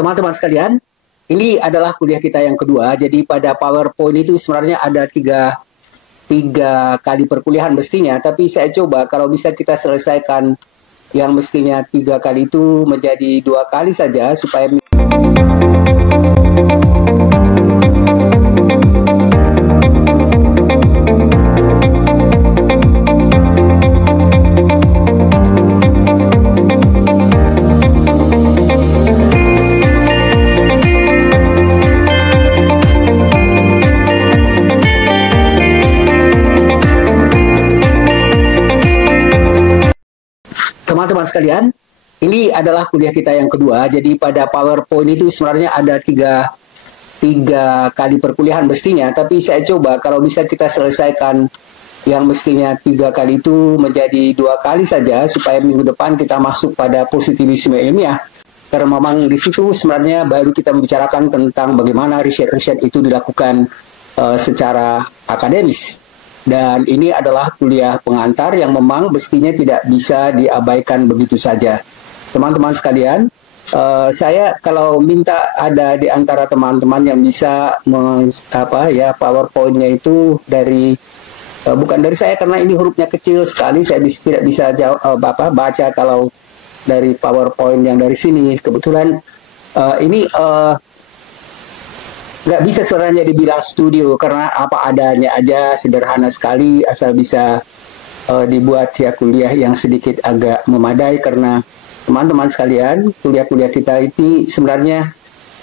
Teman-teman sekalian, ini adalah kuliah kita yang kedua. Jadi pada PowerPoint itu sebenarnya ada tiga kali perkuliahan mestinya, tapi saya coba kalau bisa kita selesaikan yang mestinya 3 kali itu menjadi 2 kali saja supaya teman-teman sekalian, ini adalah kuliah kita yang kedua. Jadi pada PowerPoint itu sebenarnya ada tiga kali perkuliahan mestinya, tapi saya coba kalau bisa kita selesaikan yang mestinya 3 kali itu menjadi 2 kali saja supaya minggu depan kita masuk pada positivisme ilmiah. Karena memang di situ sebenarnya baru kita membicarakan tentang bagaimana riset-riset itu dilakukan secara akademis. Dan ini adalah kuliah pengantar yang memang mestinya tidak bisa diabaikan begitu saja. Teman-teman sekalian, saya kalau minta ada di antara teman-teman yang bisa PowerPoint-nya itu dari bukan dari saya karena ini hurufnya kecil sekali, saya tidak bisa baca kalau dari PowerPoint yang dari sini. Kebetulan ini nggak bisa sebenarnya dibilang studio karena apa adanya aja, sederhana sekali, asal bisa dibuat ya kuliah yang sedikit agak memadai. Karena teman-teman sekalian, kuliah-kuliah kita ini sebenarnya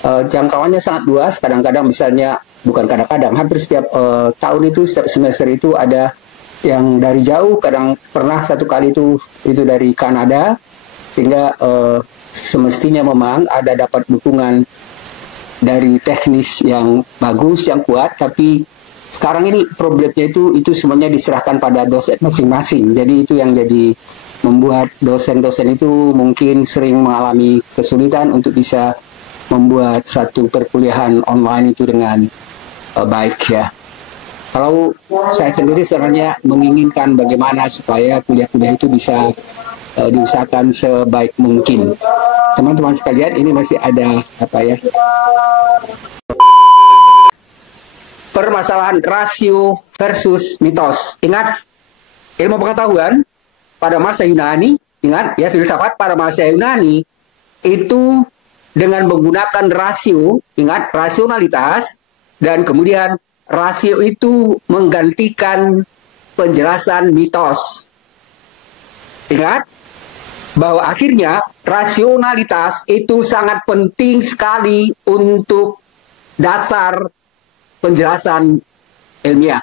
jangkauannya sangat luas. Kadang-kadang misalnya, bukan kadang-kadang, hampir setiap tahun itu, setiap semester itu ada yang dari jauh. Kadang pernah 1 kali itu dari Kanada, sehingga semestinya memang ada dapat dukungan dari teknis yang bagus, yang kuat. Tapi sekarang ini problemnya itu semuanya diserahkan pada dosen masing-masing. Jadi itu yang jadi membuat dosen-dosen itu mungkin sering mengalami kesulitan untuk bisa membuat satu perkuliahan online itu dengan baik ya. Kalau saya sendiri sebenarnya menginginkan bagaimana supaya kuliah-kuliah itu bisa diusahakan sebaik mungkin. Teman-teman sekalian, ini masih ada permasalahan rasio versus mitos. Ingat, ilmu pengetahuan pada masa Yunani, ingat ya, filsafat pada masa Yunani itu dengan menggunakan rasio, ingat, rasionalitas, dan kemudian rasio itu menggantikan penjelasan mitos. Ingat bahwa akhirnya rasionalitas itu sangat penting sekali untuk dasar penjelasan ilmiah.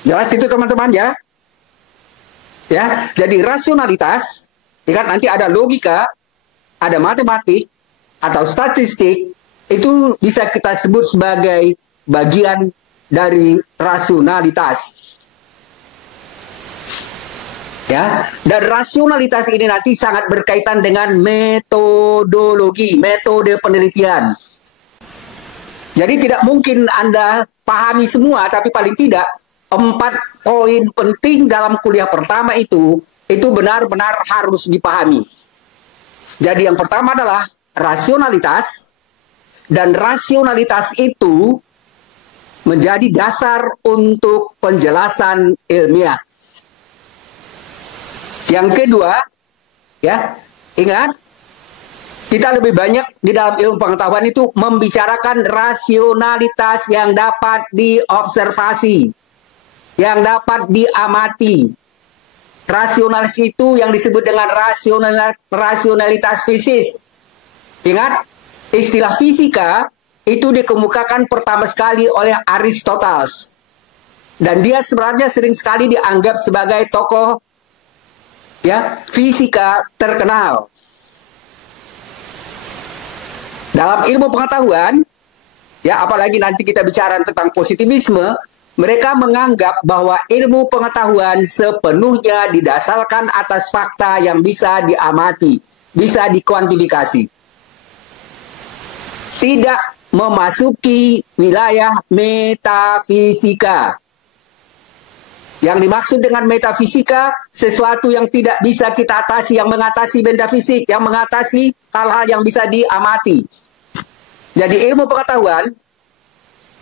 Jelas itu teman-teman ya? Ya, jadi rasionalitas, ingat nanti ada logika, ada matematik atau statistik, itu bisa kita sebut sebagai bagian dari rasionalitas. Ya, dan rasionalitas ini nanti sangat berkaitan dengan metodologi, metode penelitian. Jadi tidak mungkin Anda pahami semua, tapi paling tidak 4 poin penting dalam kuliah pertama itu benar-benar harus dipahami. Jadi yang pertama adalah rasionalitas, dan rasionalitas itu menjadi dasar untuk penjelasan ilmiah. Yang kedua, ya, ingat, kita lebih banyak di dalam ilmu pengetahuan itu membicarakan rasionalitas yang dapat diobservasi, yang dapat diamati. Rasionalis itu yang disebut dengan rasionalitas fisis. Ingat, istilah fisika itu dikemukakan pertama sekali oleh Aristoteles. Dan dia sebenarnya sering sekali dianggap sebagai tokoh ya, fisika terkenal. Dalam ilmu pengetahuan, ya apalagi nanti kita bicara tentang positivisme, mereka menganggap bahwa ilmu pengetahuan sepenuhnya didasarkan atas fakta yang bisa diamati, bisa dikuantifikasi. Tidak memasuki wilayah metafisika. Yang dimaksud dengan metafisika, sesuatu yang tidak bisa kita atasi, yang mengatasi benda fisik, yang mengatasi hal-hal yang bisa diamati. Jadi ilmu pengetahuan,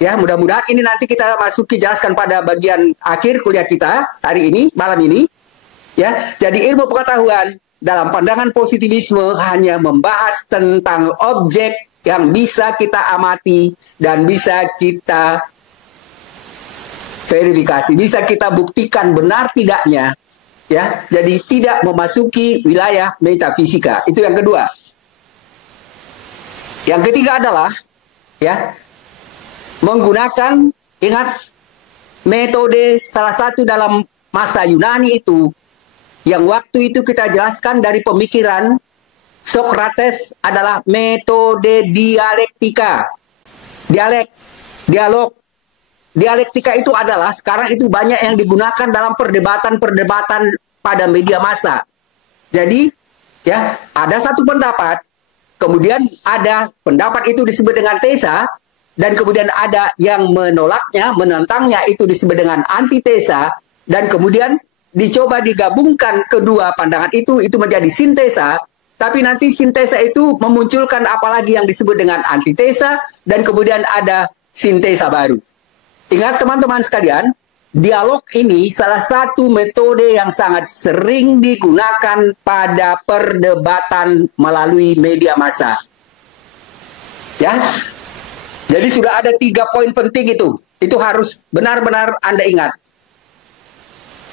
ya mudah-mudahan ini nanti kita masuki jelaskan pada bagian akhir kuliah kita hari ini, malam ini. Ya, jadi ilmu pengetahuan dalam pandangan positivisme hanya membahas tentang objek yang bisa kita amati dan bisa kita verifikasi, bisa kita buktikan benar tidaknya, ya. Jadi tidak memasuki wilayah metafisika. Itu yang kedua. Yang ketiga adalah, ya, menggunakan, ingat, metode salah satu dalam masa Yunani itu, yang waktu itu kita jelaskan dari pemikiran Sokrates adalah metode dialektika. Dialog. Dialektika itu adalah sekarang itu banyak yang digunakan dalam perdebatan-perdebatan pada media massa. Jadi, ya, ada satu pendapat, kemudian ada pendapat itu disebut dengan tesa, dan kemudian ada yang menolaknya, menentangnya, itu disebut dengan antitesa, dan kemudian dicoba digabungkan kedua pandangan itu menjadi sintesa, tapi nanti sintesa itu memunculkan apalagi yang disebut dengan antitesa, dan kemudian ada sintesa baru. Ingat teman-teman sekalian, dialog ini salah satu metode yang sangat sering digunakan pada perdebatan melalui media massa. Ya, jadi sudah ada 3 poin penting itu. Itu harus benar-benar Anda ingat.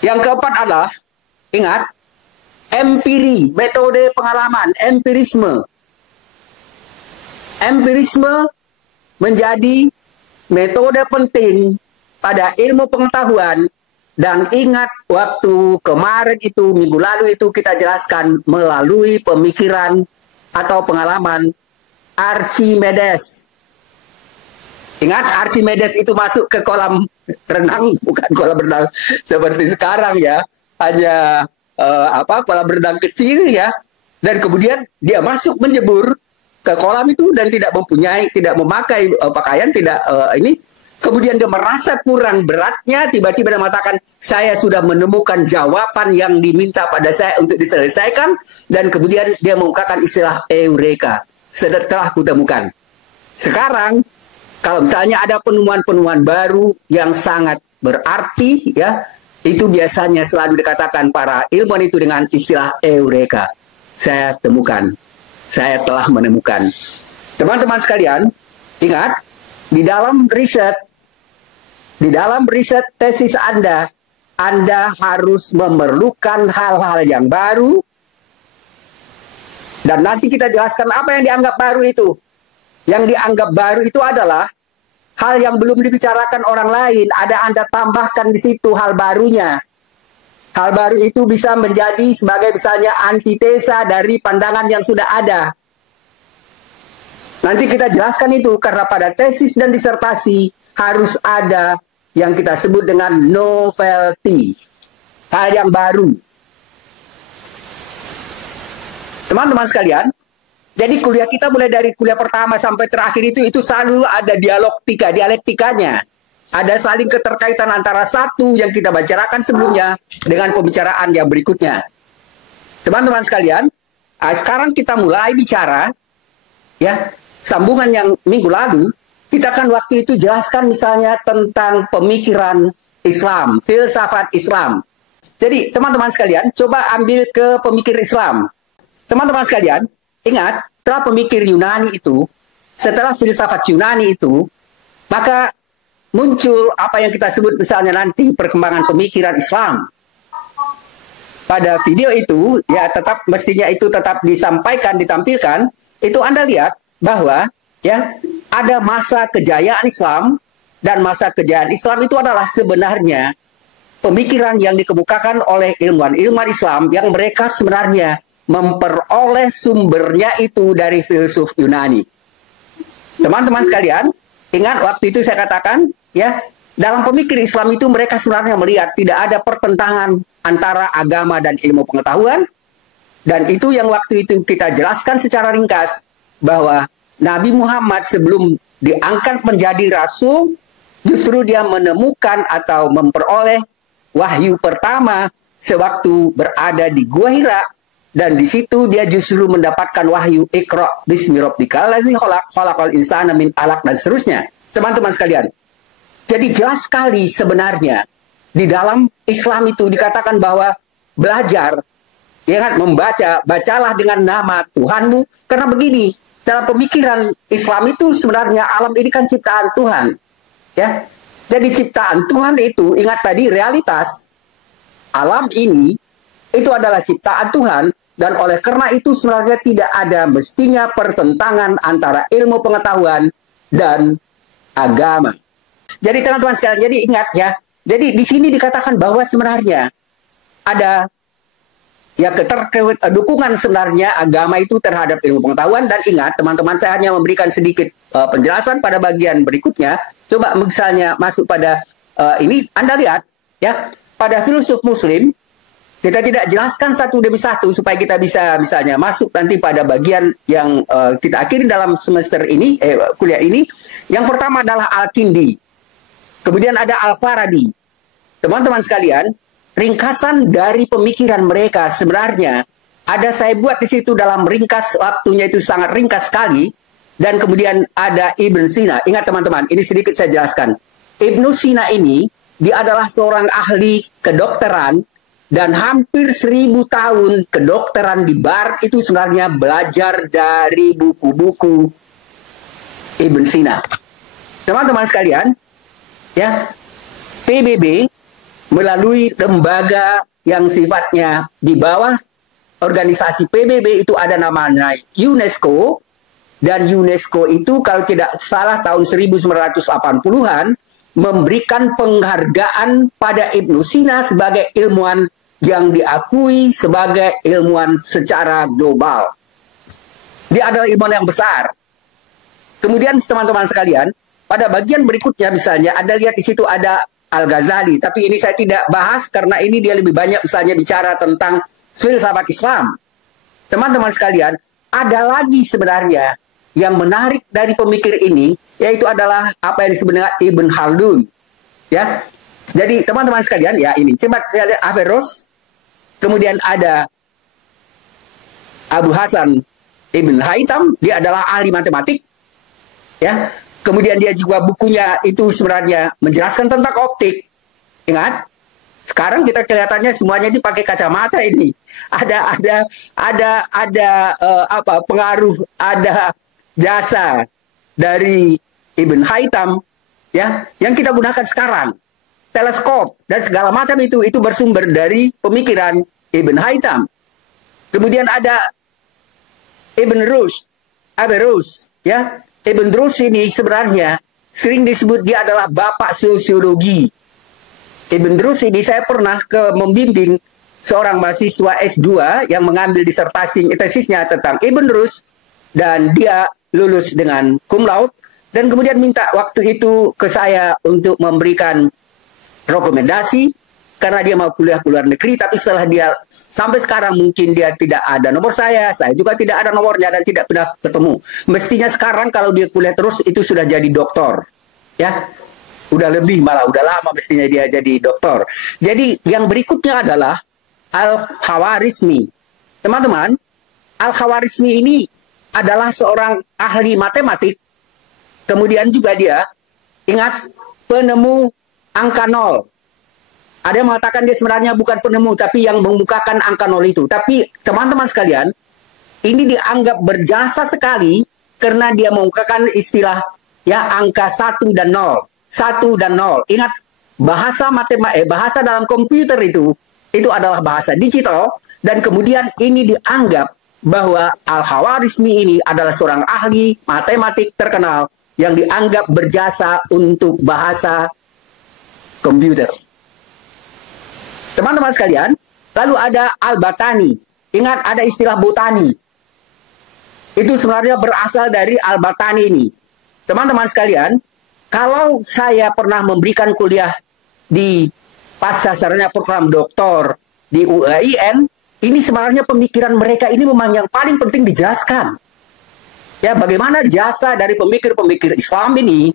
Yang keempat adalah, ingat, empiri, metode pengalaman, empirisme. Empirisme menjadi metode penting pada ilmu pengetahuan, dan ingat waktu kemarin itu, minggu lalu itu kita jelaskan melalui pemikiran atau pengalaman Archimedes. Ingat, Archimedes itu masuk ke kolam renang, bukan kolam renang seperti sekarang ya, hanya kolam renang kecil ya, dan kemudian dia masuk menjebur ke kolam itu dan tidak memakai pakaian, kemudian dia merasa kurang beratnya, tiba-tiba dia mengatakan, saya sudah menemukan jawaban yang diminta pada saya untuk diselesaikan, dan kemudian dia mengungkapkan istilah eureka, setelah kutemukan. Sekarang kalau misalnya ada penemuan-penemuan baru yang sangat berarti, ya, itu biasanya selalu dikatakan para ilmuwan itu dengan istilah eureka, saya temukan, saya telah menemukan. Teman-teman sekalian, ingat, di dalam riset tesis Anda harus memerlukan hal-hal yang baru, dan nanti kita jelaskan apa yang dianggap baru itu. Yang dianggap baru itu adalah hal yang belum dibicarakan orang lain, ada Anda tambahkan di situ hal barunya. Hal baru itu bisa menjadi sebagai misalnya antitesa dari pandangan yang sudah ada. Nanti kita jelaskan itu, karena pada tesis dan disertasi harus ada yang kita sebut dengan novelty, hal yang baru. Teman-teman sekalian, jadi kuliah kita mulai dari kuliah pertama sampai terakhir itu selalu ada dialektikanya. Ada saling keterkaitan antara satu yang kita bicarakan sebelumnya dengan pembicaraan yang berikutnya. Teman-teman sekalian, sekarang kita mulai bicara, ya, sambungan yang minggu lalu, kita kan waktu itu jelaskan misalnya tentang pemikiran Islam, filsafat Islam. Jadi teman-teman sekalian, coba ambil ke pemikir Islam. Teman-teman sekalian, ingat, setelah pemikir Yunani itu, setelah filsafat Yunani itu, maka muncul apa yang kita sebut misalnya nanti perkembangan pemikiran Islam. Pada video itu, ya mestinya itu tetap disampaikan, ditampilkan, itu Anda lihat bahwa, ya, ada masa kejayaan Islam, dan masa kejayaan Islam itu adalah sebenarnya pemikiran yang dikemukakan oleh ilmuwan-ilmuwan Islam yang mereka sebenarnya memperoleh sumbernya itu dari filsuf Yunani. Teman-teman sekalian, ingat waktu itu saya katakan, ya, dalam pemikir Islam itu mereka sebenarnya melihat tidak ada pertentangan antara agama dan ilmu pengetahuan, dan itu yang waktu itu kita jelaskan secara ringkas, bahwa Nabi Muhammad sebelum diangkat menjadi rasul, justru dia menemukan atau memperoleh wahyu pertama sewaktu berada di Gua Hira, dan di situ dia justru mendapatkan wahyu Iqra bismi rabbikal ladzi khalaqal insana min 'alaq dan seterusnya. Teman-teman sekalian, jadi jelas sekali sebenarnya di dalam Islam itu dikatakan bahwa belajar, ya kan, membaca, bacalah dengan nama Tuhanmu, karena begini, dalam pemikiran Islam itu sebenarnya alam ini kan ciptaan Tuhan, ya. Jadi ciptaan Tuhan itu, ingat tadi realitas alam ini itu adalah ciptaan Tuhan, dan oleh karena itu sebenarnya tidak ada mestinya pertentangan antara ilmu pengetahuan dan agama. Jadi teman-teman sekalian, jadi ingat ya, jadi di sini dikatakan bahwa sebenarnya ada ya dukungan sebenarnya agama itu terhadap ilmu pengetahuan. Dan ingat teman-teman, saya hanya memberikan sedikit penjelasan pada bagian berikutnya. Coba misalnya masuk pada ini, Anda lihat ya, pada filsuf Muslim kita tidak jelaskan satu demi satu supaya kita bisa misalnya masuk nanti pada bagian yang kita akhiri dalam semester ini, kuliah ini. Yang pertama adalah Al-Kindi, kemudian ada Al-Farabi. Teman-teman sekalian, ringkasan dari pemikiran mereka sebenarnya ada saya buat di situ dalam ringkas, waktunya itu sangat ringkas sekali. Dan kemudian ada Ibn Sina. Ingat teman-teman, ini sedikit saya jelaskan. Ibn Sina ini, dia adalah seorang ahli kedokteran, dan hampir 1000 tahun kedokteran di Barat itu sebenarnya belajar dari buku-buku Ibn Sina. Teman-teman sekalian, ya, PBB melalui lembaga yang sifatnya di bawah organisasi PBB itu ada namanya UNESCO. Dan UNESCO itu kalau tidak salah tahun 1980-an memberikan penghargaan pada Ibn Sina sebagai ilmuwan yang diakui sebagai ilmuwan secara global. Dia adalah ilmuwan yang besar. Kemudian teman-teman sekalian, pada bagian berikutnya misalnya Anda lihat di situ ada Al-Ghazali, tapi ini saya tidak bahas karena ini dia lebih banyak misalnya bicara tentang filsafat Islam. Teman-teman sekalian, ada lagi sebenarnya yang menarik dari pemikir ini, yaitu adalah apa yang disebut dengan Ibn Khaldun. Ya, jadi teman-teman sekalian, ya ini coba saya lihat Averroes, kemudian ada Abu Hasan Ibn Haytham, dia adalah ahli matematik. Ya, kemudian dia juga bukunya itu sebenarnya menjelaskan tentang optik. Ingat, sekarang kita kelihatannya semuanya dipakai kacamata ini. Ada apa pengaruh, ada jasa dari Ibn Haytham ya yang kita gunakan sekarang. Teleskop dan segala macam itu bersumber dari pemikiran Ibn Haytham. Kemudian ada Ibn Rushd, Averroes ya. Ibn Rushd ini sebenarnya sering disebut dia adalah bapak sosiologi. Ibn Rushd ini saya pernah membimbing seorang mahasiswa S2 yang mengambil disertasi tesisnya tentang Ibn Rushd, dan dia lulus dengan cum laude, dan kemudian minta waktu itu ke saya untuk memberikan rekomendasi karena dia mau kuliah ke luar negeri. Tapi setelah dia sampai sekarang mungkin dia tidak ada nomor saya juga tidak ada nomornya dan tidak pernah ketemu. Mestinya sekarang kalau dia kuliah terus itu sudah jadi doktor ya, udah lebih, malah udah lama mestinya dia jadi doktor. Jadi yang berikutnya adalah Al-Khawarizmi. Teman-teman, Al-Khawarizmi ini adalah seorang ahli matematik. Kemudian juga dia, ingat, penemu angka 0. Ada yang mengatakan dia sebenarnya bukan penemu, tapi yang mengemukakan angka 0 itu. Tapi teman-teman sekalian, ini dianggap berjasa sekali karena dia mengemukakan istilah ya angka 1 dan 0. 1 dan 0. Ingat, bahasa dalam komputer itu adalah bahasa digital, dan kemudian ini dianggap bahwa Al-Khawarizmi ini adalah seorang ahli matematik terkenal yang dianggap berjasa untuk bahasa komputer. Teman-teman sekalian, lalu ada Al-Batani. Ingat, ada istilah botani. Itu sebenarnya berasal dari Al-Batani ini. Teman-teman sekalian, kalau saya pernah memberikan kuliah di pasca sarjana program doktor di UAIN, ini sebenarnya pemikiran mereka ini memang yang paling penting dijelaskan. Ya, bagaimana jasa dari pemikir-pemikir Islam ini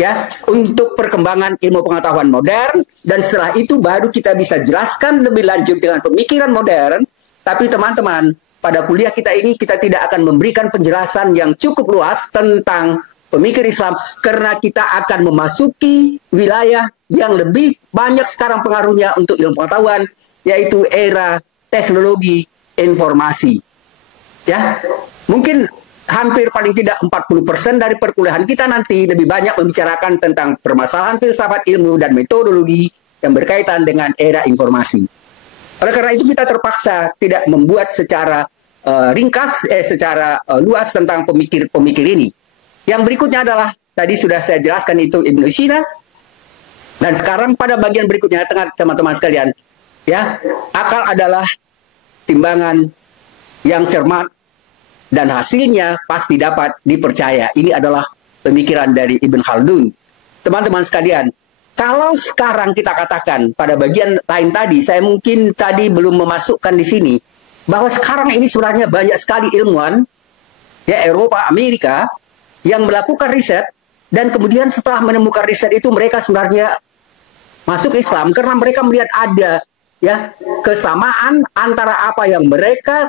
ya untuk perkembangan ilmu pengetahuan modern, dan setelah itu baru kita bisa jelaskan lebih lanjut dengan pemikiran modern. Tapi teman-teman, pada kuliah kita ini kita tidak akan memberikan penjelasan yang cukup luas tentang pemikir Islam, karena kita akan memasuki wilayah yang lebih banyak sekarang pengaruhnya untuk ilmu pengetahuan, yaitu era teknologi informasi. Ya, mungkin hampir paling tidak 40% dari perkuliahan kita nanti lebih banyak membicarakan tentang permasalahan filsafat ilmu dan metodologi yang berkaitan dengan era informasi. Oleh karena itu kita terpaksa tidak membuat secara ringkas, secara luas tentang pemikir-pemikir ini. Yang berikutnya adalah, tadi sudah saya jelaskan itu Ibnu Sina, dan sekarang pada bagian berikutnya teman-teman sekalian, ya, akal adalah timbangan yang cermat dan hasilnya pasti dapat dipercaya. Ini adalah pemikiran dari Ibn Khaldun. Teman-teman sekalian, kalau sekarang kita katakan pada bagian lain tadi, saya mungkin tadi belum memasukkan di sini, bahwa sekarang ini sebenarnya banyak sekali ilmuwan, ya Eropa, Amerika, yang melakukan riset, dan kemudian setelah menemukan riset itu mereka sebenarnya masuk Islam, karena mereka melihat ada ya kesamaan antara apa yang mereka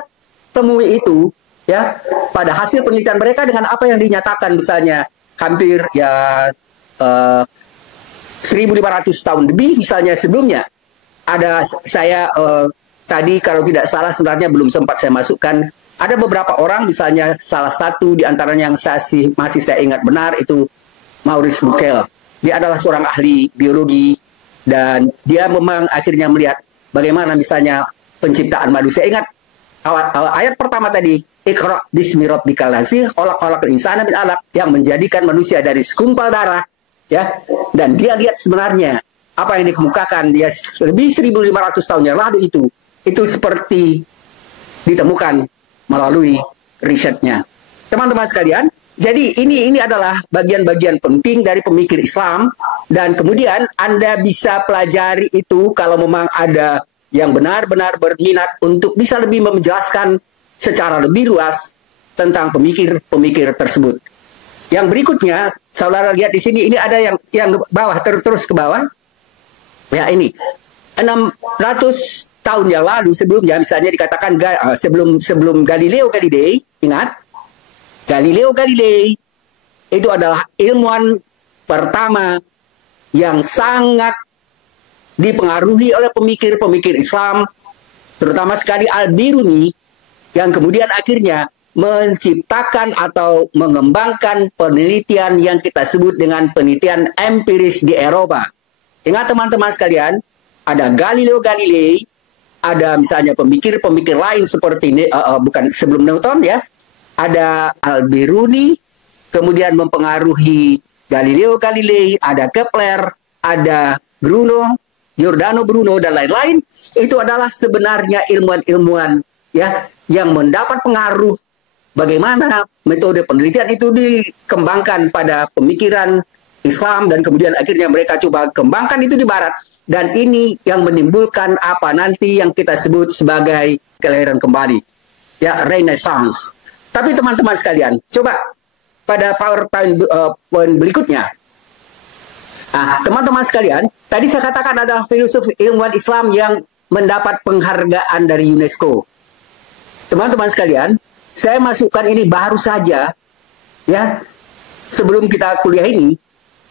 temui itu, ya, pada hasil penelitian mereka dengan apa yang dinyatakan, misalnya hampir ya 1500 tahun lebih misalnya sebelumnya. Ada saya tadi kalau tidak salah sebenarnya belum sempat saya masukkan, ada beberapa orang, misalnya salah satu di antaranya yang masih saya ingat benar itu Maurice Bucaille. Dia adalah seorang ahli biologi, dan dia memang akhirnya melihat bagaimana misalnya penciptaan manusia. Ingat ayat pertama tadi, Iqra bismi rabbikal ladzi khalaqal insana min 'alaq, yang menjadikan manusia dari segumpal darah, ya. Dan dia lihat sebenarnya apa yang dikemukakan dia lebih 1500 tahun yang lalu itu seperti ditemukan melalui risetnya. Teman-teman sekalian, jadi ini adalah bagian-bagian penting dari pemikir Islam, dan kemudian Anda bisa pelajari itu kalau memang ada yang benar-benar berminat untuk bisa lebih menjelaskan secara lebih luas tentang pemikir-pemikir tersebut. Yang berikutnya, saudara lihat di sini, ini ada yang bawah, terus ke bawah. Ya, ini 600 tahun yang lalu sebelumnya, misalnya dikatakan sebelum Galileo Galilei, ingat, Galileo Galilei itu adalah ilmuwan pertama yang sangat dipengaruhi oleh pemikir-pemikir Islam, terutama sekali Al-Biruni, yang kemudian akhirnya menciptakan atau mengembangkan penelitian yang kita sebut dengan penelitian empiris di Eropa. Ingat teman-teman sekalian, ada Galileo Galilei, ada misalnya pemikir-pemikir lain seperti bukan sebelum Newton, ya, ada Al-Biruni, kemudian mempengaruhi Galileo Galilei, ada Kepler, ada Giordano Bruno, dan lain-lain. Itu adalah sebenarnya ilmuwan-ilmuwan, ya, yang mendapat pengaruh bagaimana metode penelitian itu dikembangkan pada pemikiran Islam, dan kemudian akhirnya mereka coba kembangkan itu di Barat, dan ini yang menimbulkan apa nanti yang kita sebut sebagai kelahiran kembali, ya, Renaissance. Tapi teman-teman sekalian, coba pada PowerPoint berikutnya. Teman-teman sekalian, tadi saya katakan ada filsuf ilmuwan Islam yang mendapat penghargaan dari UNESCO. Teman-teman sekalian, saya masukkan ini baru saja, ya, sebelum kita kuliah ini.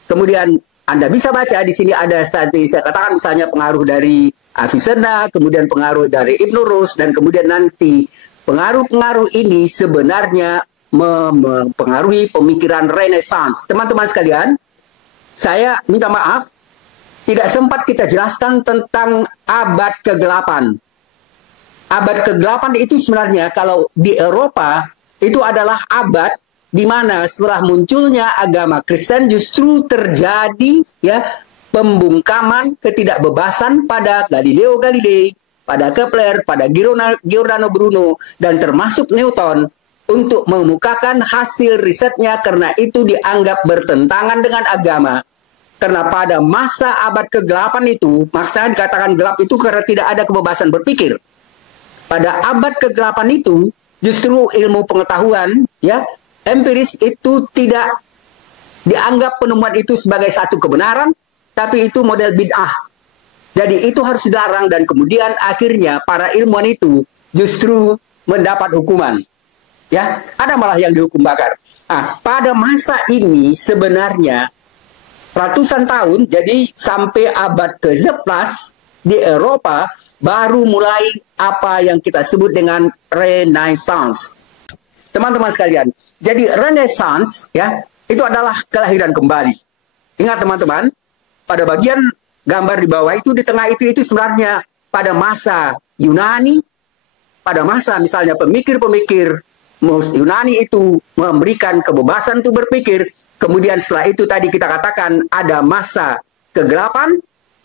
Kemudian Anda bisa baca di sini ada saya katakan misalnya pengaruh dari Avicenna, kemudian pengaruh dari Ibn Rus, dan kemudian nanti pengaruh-pengaruh ini sebenarnya mempengaruhi pemikiran Renaissance. Teman-teman sekalian, saya minta maaf, tidak sempat kita jelaskan tentang abad ke-8. Abad ke-8 itu sebenarnya kalau di Eropa itu adalah abad di mana setelah munculnya agama Kristen justru terjadi, ya, pembungkaman ketidakbebasan pada Galileo Galilei, pada Kepler, pada Giordano Bruno, dan termasuk Newton untuk mengemukakan hasil risetnya, karena itu dianggap bertentangan dengan agama. Karena pada masa abad ke-8 itu, maksudnya dikatakan gelap itu karena tidak ada kebebasan berpikir. Pada abad ke-8 itu, justru ilmu pengetahuan, ya, empiris itu tidak dianggap penemuan itu sebagai satu kebenaran, tapi itu model bid'ah. Jadi itu harus dilarang dan kemudian akhirnya para ilmuwan itu justru mendapat hukuman. Ya, ada malah yang dihukum bakar. Nah, pada masa ini sebenarnya ratusan tahun, jadi sampai abad ke-11 di Eropa baru mulai apa yang kita sebut dengan Renaissance. Teman-teman sekalian, jadi Renaissance ya, itu adalah kelahiran kembali. Ingat teman-teman, pada bagian gambar di bawah itu, di tengah itu sebenarnya pada masa Yunani, pada masa misalnya pemikir-pemikir Yunani itu memberikan kebebasan untuk berpikir. Kemudian setelah itu tadi kita katakan ada masa kegelapan,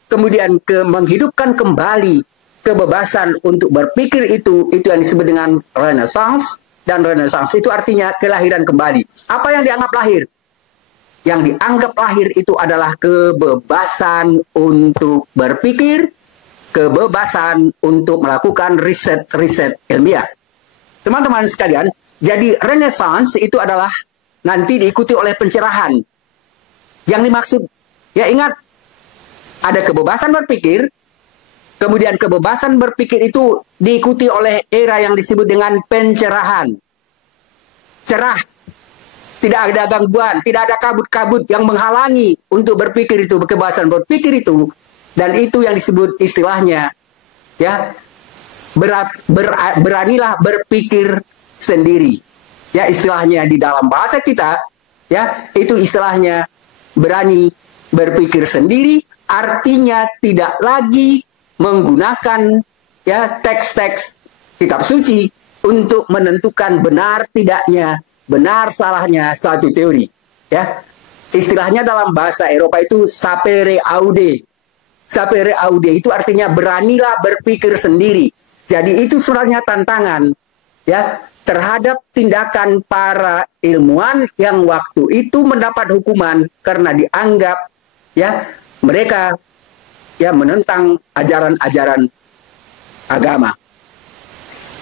kemudian menghidupkan kembali kebebasan untuk berpikir itu yang disebut dengan Renaissance. Dan Renaissance itu artinya kelahiran kembali. Apa yang dianggap lahir? Yang dianggap lahir itu adalah kebebasan untuk berpikir, kebebasan untuk melakukan riset-riset ilmiah. Teman-teman sekalian, jadi Renaissance itu adalah nanti diikuti oleh pencerahan. Yang dimaksud, ya ingat, ada kebebasan berpikir, kemudian kebebasan berpikir itu diikuti oleh era yang disebut dengan pencerahan. Cerah, tidak ada gangguan, tidak ada kabut-kabut yang menghalangi untuk berpikir itu, kebebasan berpikir itu, dan itu yang disebut istilahnya, ya, beranilah berpikir sendiri. Ya, istilahnya di dalam bahasa kita, ya, itu istilahnya berani berpikir sendiri, artinya tidak lagi menggunakan ya teks-teks kitab suci untuk menentukan benar tidaknya, benar salahnya suatu teori. Ya, istilahnya dalam bahasa Eropa itu sapere aude. Sapere aude itu artinya beranilah berpikir sendiri. Jadi itu sebenarnya tantangan ya terhadap tindakan para ilmuwan yang waktu itu mendapat hukuman karena dianggap ya mereka ya menentang ajaran-ajaran agama.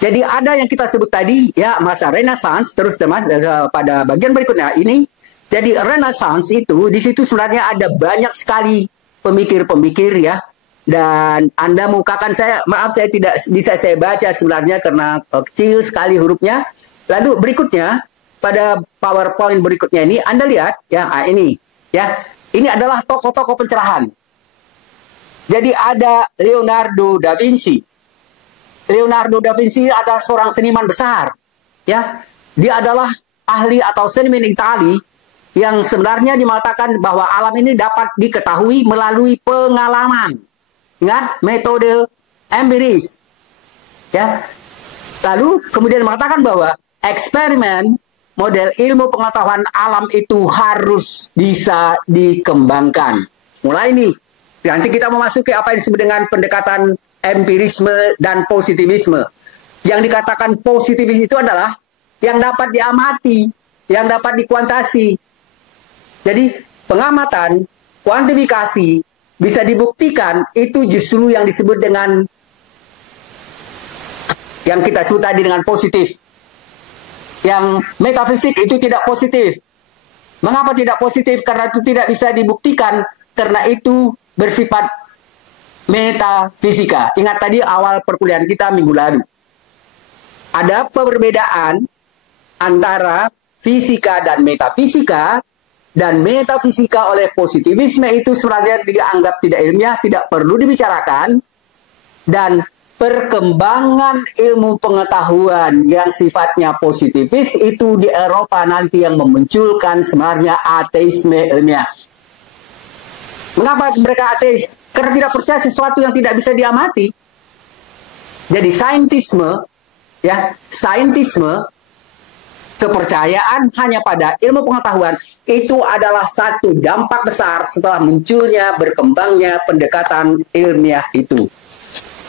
Jadi ada yang kita sebut tadi ya masa Renaissance, terus teman pada bagian berikutnya ini. Jadi Renaissance itu di situ sebenarnya ada banyak sekali pemikir-pemikir ya. Dan Anda mukakan saya, maaf saya tidak bisa saya baca sebenarnya karena kecil sekali hurufnya. Lalu berikutnya pada PowerPoint berikutnya ini Anda lihat ya ini ya. Ini adalah tokoh-tokoh pencerahan. Jadi ada Leonardo da Vinci. Leonardo da Vinci adalah seorang seniman besar. Ya, dia adalah ahli atau seniman Itali yang sebenarnya dimatakan bahwa alam ini dapat diketahui melalui pengalaman. Ingat metode empiris. Ya. Lalu kemudian mengatakan bahwa eksperimen model ilmu pengetahuan alam itu harus bisa dikembangkan. Mulai nih, nanti kita memasuki apa yang disebut dengan pendekatan empirisme dan positivisme. Yang dikatakan positivis itu adalah yang dapat diamati, yang dapat dikuantasi. Jadi pengamatan, kuantifikasi, bisa dibuktikan, itu justru yang disebut dengan yang kita sebut tadi dengan positif. Yang metafisik itu tidak positif. Mengapa tidak positif? Karena itu tidak bisa dibuktikan, karena itu bersifat metafisika. Ingat tadi awal perkuliahan kita minggu lalu. Ada perbedaan antara fisika dan metafisika. Dan metafisika oleh positivisme itu sebenarnya dianggap tidak ilmiah, tidak perlu dibicarakan. Dan perkembangan ilmu pengetahuan yang sifatnya positivis itu di Eropa nanti yang memunculkan sebenarnya ateisme ilmiah. Mengapa mereka ateis? Karena tidak percaya sesuatu yang tidak bisa diamati. Jadi saintisme, ya, saintisme, kepercayaan hanya pada ilmu pengetahuan itu adalah satu dampak besar setelah munculnya, berkembangnya pendekatan ilmiah itu.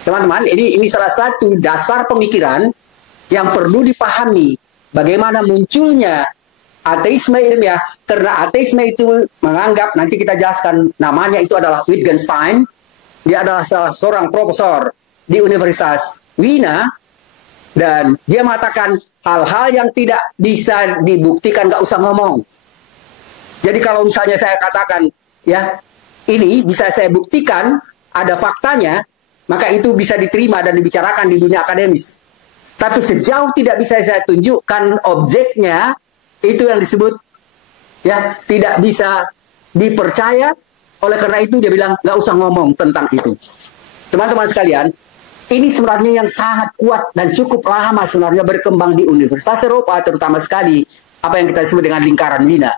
Teman-teman, ini salah satu dasar pemikiran yang perlu dipahami bagaimana munculnya ateisme ilmiah, karena ateisme itu menganggap, nanti kita jelaskan namanya itu adalah Wittgenstein. Dia adalah salah seorang profesor di Universitas Wina, dan dia mengatakan hal-hal yang tidak bisa dibuktikan gak usah ngomong. Jadi kalau misalnya saya katakan, ya, ini bisa saya buktikan, ada faktanya, maka itu bisa diterima dan dibicarakan di dunia akademis. Tapi sejauh tidak bisa saya tunjukkan objeknya, itu yang disebut, ya, tidak bisa dipercaya. Oleh karena itu dia bilang, nggak usah ngomong tentang itu. Teman-teman sekalian, ini sebenarnya yang sangat kuat dan cukup lama sebenarnya berkembang di Universitas Eropa, terutama sekali apa yang kita sebut dengan lingkaran Wina.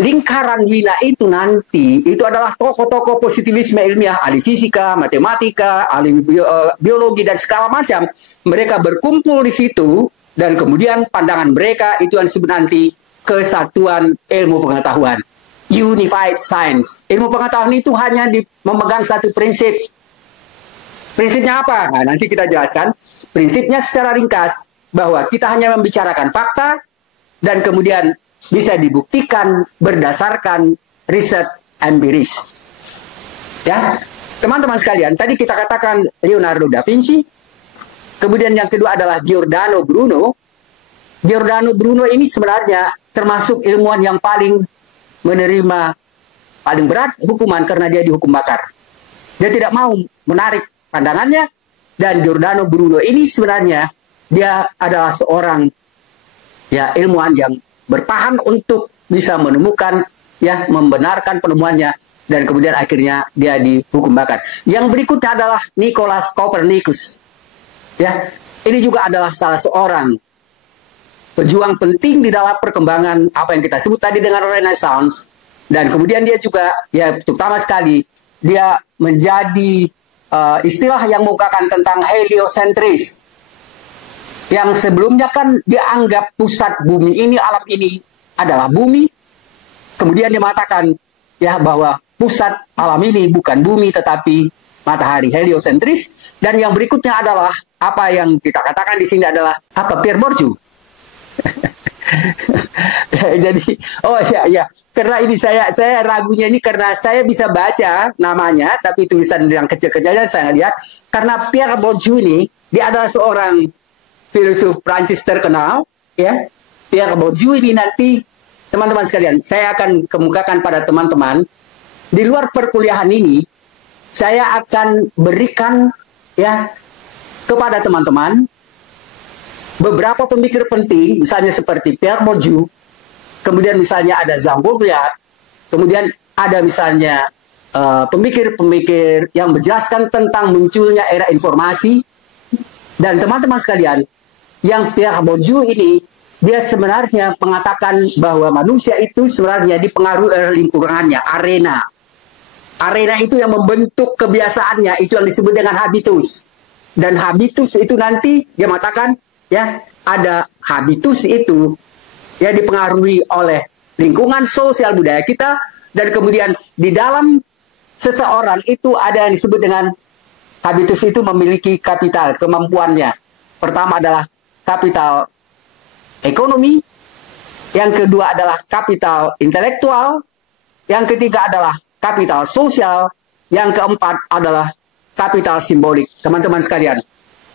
Lingkaran Wina itu nanti, itu adalah tokoh-tokoh positivisme ilmiah, ahli fisika, matematika, ahli biologi, dan segala macam. Mereka berkumpul di situ, dan kemudian pandangan mereka itu yang disebut nanti kesatuan ilmu pengetahuan. Unified Science. Ilmu pengetahuan itu hanya memegang satu prinsip. Prinsipnya apa? Nah, nanti kita jelaskan. Prinsipnya secara ringkas, bahwa kita hanya membicarakan fakta, dan kemudian bisa dibuktikan berdasarkan riset empiris. Ya, teman-teman sekalian, tadi kita katakan Leonardo da Vinci, kemudian yang kedua adalah Giordano Bruno. Giordano Bruno ini sebenarnya termasuk ilmuwan yang paling menerima paling berat hukuman karena dia dihukum bakar. Dia tidak mau menarik pandangannya, dan Giordano Bruno ini sebenarnya dia adalah seorang, ya, ilmuwan yang bertahan untuk bisa menemukan, ya, membenarkan penemuannya, dan kemudian akhirnya dia dihukum bakar. Yang berikutnya adalah Nicolaus Copernicus. Ya, ini juga adalah salah seorang pejuang penting di dalam perkembangan apa yang kita sebut tadi dengan Renaissance, dan kemudian dia juga, ya, terutama sekali dia menjadi istilah yang mengungkapkan tentang heliocentris, yang sebelumnya kan dianggap pusat bumi ini, alam ini adalah bumi, kemudian dia mengatakan, ya, bahwa pusat alam ini bukan bumi tetapi matahari, heliocentris. Dan yang berikutnya adalah apa yang kita katakan di sini adalah apa, Pierre Bourdieu. Jadi, oh ya, karena ini saya ragunya ini karena saya bisa baca namanya, tapi tulisan yang kecil-kecilnya saya lihat. Karena Pierre Bourdieu ini, dia adalah seorang filsuf Prancis terkenal, ya. Pierre Bourdieu ini nanti, teman-teman sekalian, saya akan kemukakan pada teman-teman di luar perkuliahan ini. Saya akan berikan, ya, kepada teman-teman beberapa pemikir penting, misalnya seperti Pierre Bourdieu, kemudian misalnya ada Jean Baudrillard, kemudian ada misalnya pemikir-pemikir yang menjelaskan tentang munculnya era informasi. Dan teman-teman sekalian, yang Pierre Bourdieu ini, dia sebenarnya mengatakan bahwa manusia itu sebenarnya dipengaruhi oleh lingkungannya, arena. Arena itu yang membentuk kebiasaannya, itu yang disebut dengan habitus. Dan habitus itu nanti, dia mengatakan, ya, ada habitus itu ya dipengaruhi oleh lingkungan sosial budaya kita, dan kemudian di dalam seseorang itu ada yang disebut dengan habitus itu memiliki kapital, kemampuannya. Pertama adalah kapital ekonomi, yang kedua adalah kapital intelektual, yang ketiga adalah kapital sosial, yang keempat adalah kapital simbolik. Teman-teman sekalian,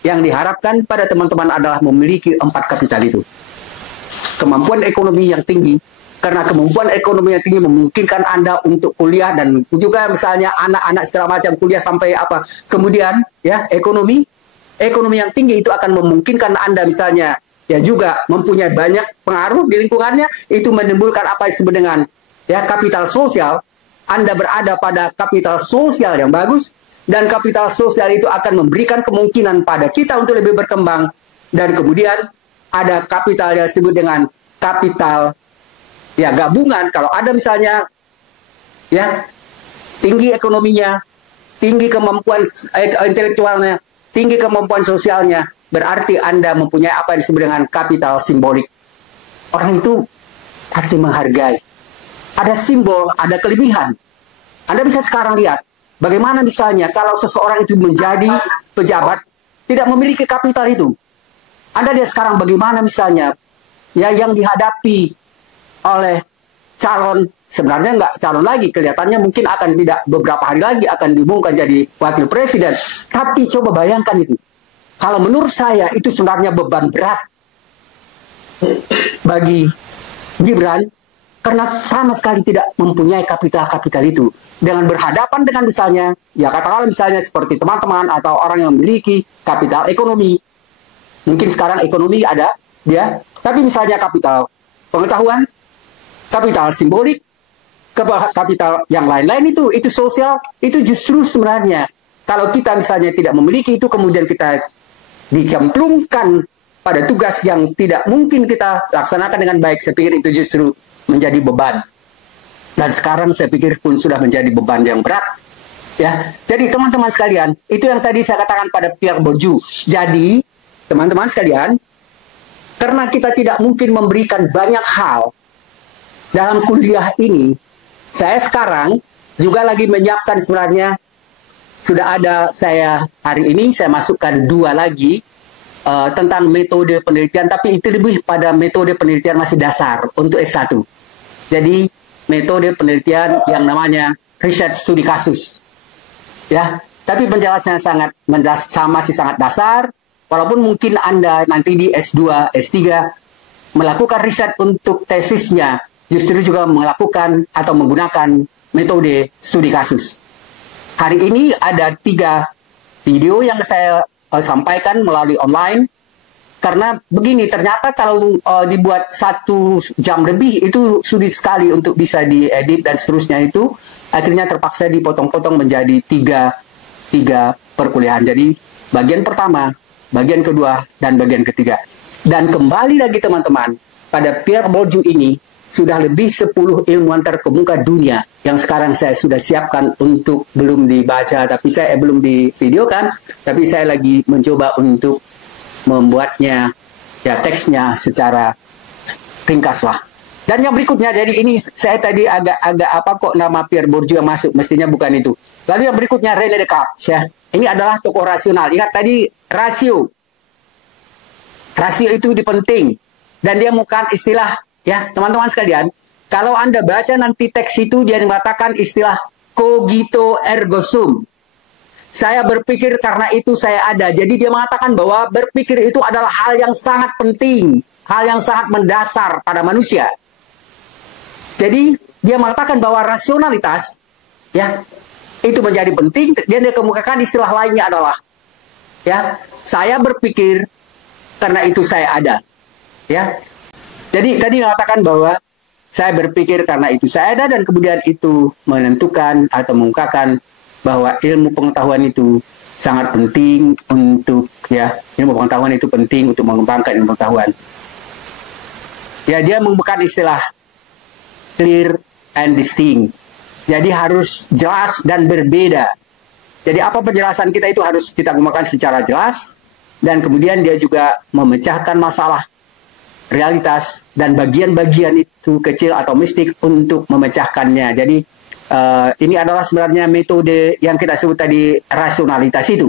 yang diharapkan pada teman-teman adalah memiliki 4 kapital itu. Kemampuan ekonomi yang tinggi, karena kemampuan ekonomi yang tinggi memungkinkan Anda untuk kuliah, dan juga misalnya anak-anak segala macam kuliah sampai apa. Kemudian, ya, ekonomi yang tinggi itu akan memungkinkan Anda misalnya, ya, juga mempunyai banyak pengaruh di lingkungannya. Itu menimbulkan apa yang disebut dengan, ya, kapital sosial. Anda berada pada kapital sosial yang bagus, dan kapital sosial itu akan memberikan kemungkinan pada kita untuk lebih berkembang. Dan kemudian ada kapital yang disebut dengan kapital, ya, gabungan. Kalau ada misalnya, ya, tinggi ekonominya, tinggi kemampuan intelektualnya, tinggi kemampuan sosialnya, berarti Anda mempunyai apa yang disebut dengan kapital simbolik. Orang itu pasti menghargai. Ada simbol, ada kelebihan. Anda bisa sekarang lihat bagaimana misalnya kalau seseorang itu menjadi pejabat, tidak memiliki kapital itu. Anda lihat sekarang bagaimana misalnya, ya, yang dihadapi oleh calon, sebenarnya nggak calon lagi, kelihatannya mungkin akan tidak beberapa hari lagi akan diumumkan jadi wakil presiden. Tapi coba bayangkan itu. Kalau menurut saya itu sebenarnya beban berat bagi Gibran, karena sama sekali tidak mempunyai kapital-kapital itu. Dengan berhadapan dengan misalnya, ya katakanlah misalnya seperti teman-teman atau orang yang memiliki kapital ekonomi. Mungkin sekarang ekonomi ada, dia, tapi misalnya kapital pengetahuan, kapital simbolik, kapital yang lain-lain itu sosial, itu justru sebenarnya kalau kita misalnya tidak memiliki itu, kemudian kita dicemplungkan pada tugas yang tidak mungkin kita laksanakan dengan baik, saya pikir itu justru menjadi beban. Dan sekarang saya pikir pun sudah menjadi beban yang berat. Ya, jadi teman-teman sekalian, itu yang tadi saya katakan pada Pierre Bourdieu. Jadi, teman-teman sekalian, karena kita tidak mungkin memberikan banyak hal dalam kuliah ini, saya sekarang juga lagi menyiapkan sebenarnya, sudah ada saya hari ini, saya masukkan 2 lagi, tentang metode penelitian, tapi itu lebih pada metode penelitian masih dasar untuk S1. Jadi metode penelitian yang namanya research studi kasus, ya. Tapi penjelasannya masih sangat dasar, walaupun mungkin Anda nanti di S2, S3 melakukan riset untuk tesisnya, justru juga melakukan atau menggunakan metode studi kasus. Hari ini ada 3 video yang saya sampaikan melalui online, karena begini, ternyata kalau dibuat 1 jam lebih itu sulit sekali untuk bisa diedit dan seterusnya, itu akhirnya terpaksa dipotong-potong menjadi 3 perkuliahan. Jadi bagian pertama, bagian kedua, dan bagian ketiga. Dan kembali lagi teman-teman, pada Pierre Bourdieu ini sudah lebih 10 ilmuwan terkemuka dunia yang sekarang saya sudah siapkan untuk belum dibaca, tapi saya belum divideokan, tapi saya lagi mencoba untuk membuatnya, ya teksnya secara ringkas lah. Dan yang berikutnya, jadi ini saya tadi agak apa kok nama Pierre Bourdieu yang masuk, mestinya bukan itu. Lalu yang berikutnya René Descartes, ya. Ini adalah tokoh rasional. Ingat tadi rasio. Rasio itu penting, dan dia bukan istilah, ya teman-teman sekalian. Kalau Anda baca nanti teks itu, dia mengatakan istilah cogito ergo sum. Saya berpikir karena itu saya ada. Jadi dia mengatakan bahwa berpikir itu adalah hal yang sangat penting, hal yang sangat mendasar pada manusia. Jadi dia mengatakan bahwa rasionalitas, ya, itu menjadi penting. Dan dia kemukakan istilah lainnya adalah, ya, saya berpikir karena itu saya ada, ya. Jadi tadi mengatakan bahwa saya berpikir karena itu saya ada, dan kemudian itu menentukan atau mengungkapkan bahwa ilmu pengetahuan itu sangat penting untuk, ya, ilmu pengetahuan itu penting untuk mengembangkan ilmu pengetahuan. Ya, dia membuka istilah clear and distinct. Jadi harus jelas dan berbeda. Jadi apa penjelasan kita itu harus kita gunakan secara jelas, dan kemudian dia juga memecahkan masalah realitas dan bagian-bagian itu kecil atau mistik untuk memecahkannya. Jadi ini adalah sebenarnya metode yang kita sebut tadi rasionalitas itu.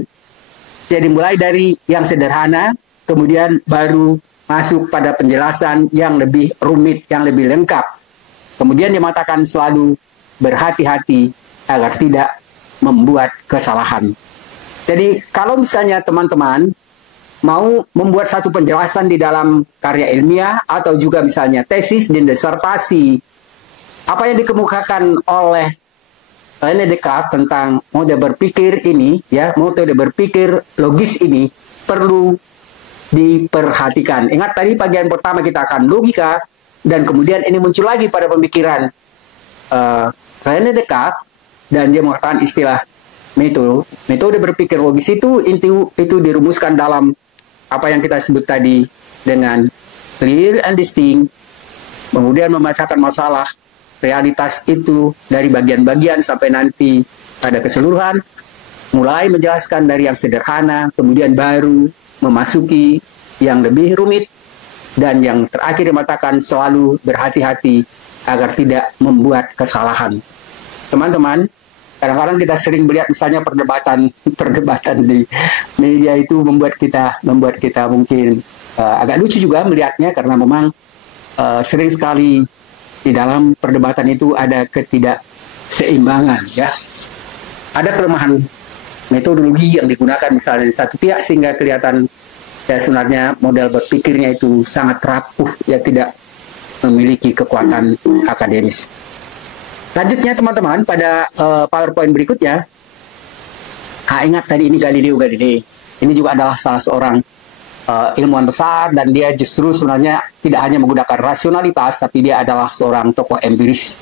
Jadi mulai dari yang sederhana, kemudian baru masuk pada penjelasan yang lebih rumit, yang lebih lengkap. Kemudian dia mengatakan selalu berhati-hati agar tidak membuat kesalahan. Jadi kalau misalnya teman-teman mau membuat satu penjelasan di dalam karya ilmiah atau juga misalnya tesis dan disertasi, apa yang dikemukakan oleh René Descartes tentang mode berpikir ini, ya, metode berpikir logis ini perlu diperhatikan. Ingat tadi bagian pertama kita akan logika, dan kemudian ini muncul lagi pada pemikiran René Descartes, dan dia mengatakan istilah metode berpikir logis itu dirumuskan dalam apa yang kita sebut tadi dengan clear and distinct, kemudian memecahkan masalah realitas itu dari bagian-bagian sampai nanti pada keseluruhan, mulai menjelaskan dari yang sederhana, kemudian baru memasuki yang lebih rumit, dan yang terakhir dikatakan selalu berhati-hati agar tidak membuat kesalahan. Teman-teman, kadang-kadang kita sering melihat misalnya perdebatan di media itu membuat kita mungkin agak lucu juga melihatnya, karena memang sering sekali di dalam perdebatan itu ada ketidakseimbangan, ya. Ada kelemahan metodologi yang digunakan misalnya di satu pihak, sehingga kelihatan ya sebenarnya model berpikirnya itu sangat rapuh, ya, tidak memiliki kekuatan akademis. Lanjutnya teman-teman, pada PowerPoint berikutnya, ingat tadi ini Galileo Galilei. Ini juga adalah salah seorang ilmuwan besar, dan dia justru sebenarnya tidak hanya menggunakan rasionalitas, tapi dia adalah seorang tokoh empiris.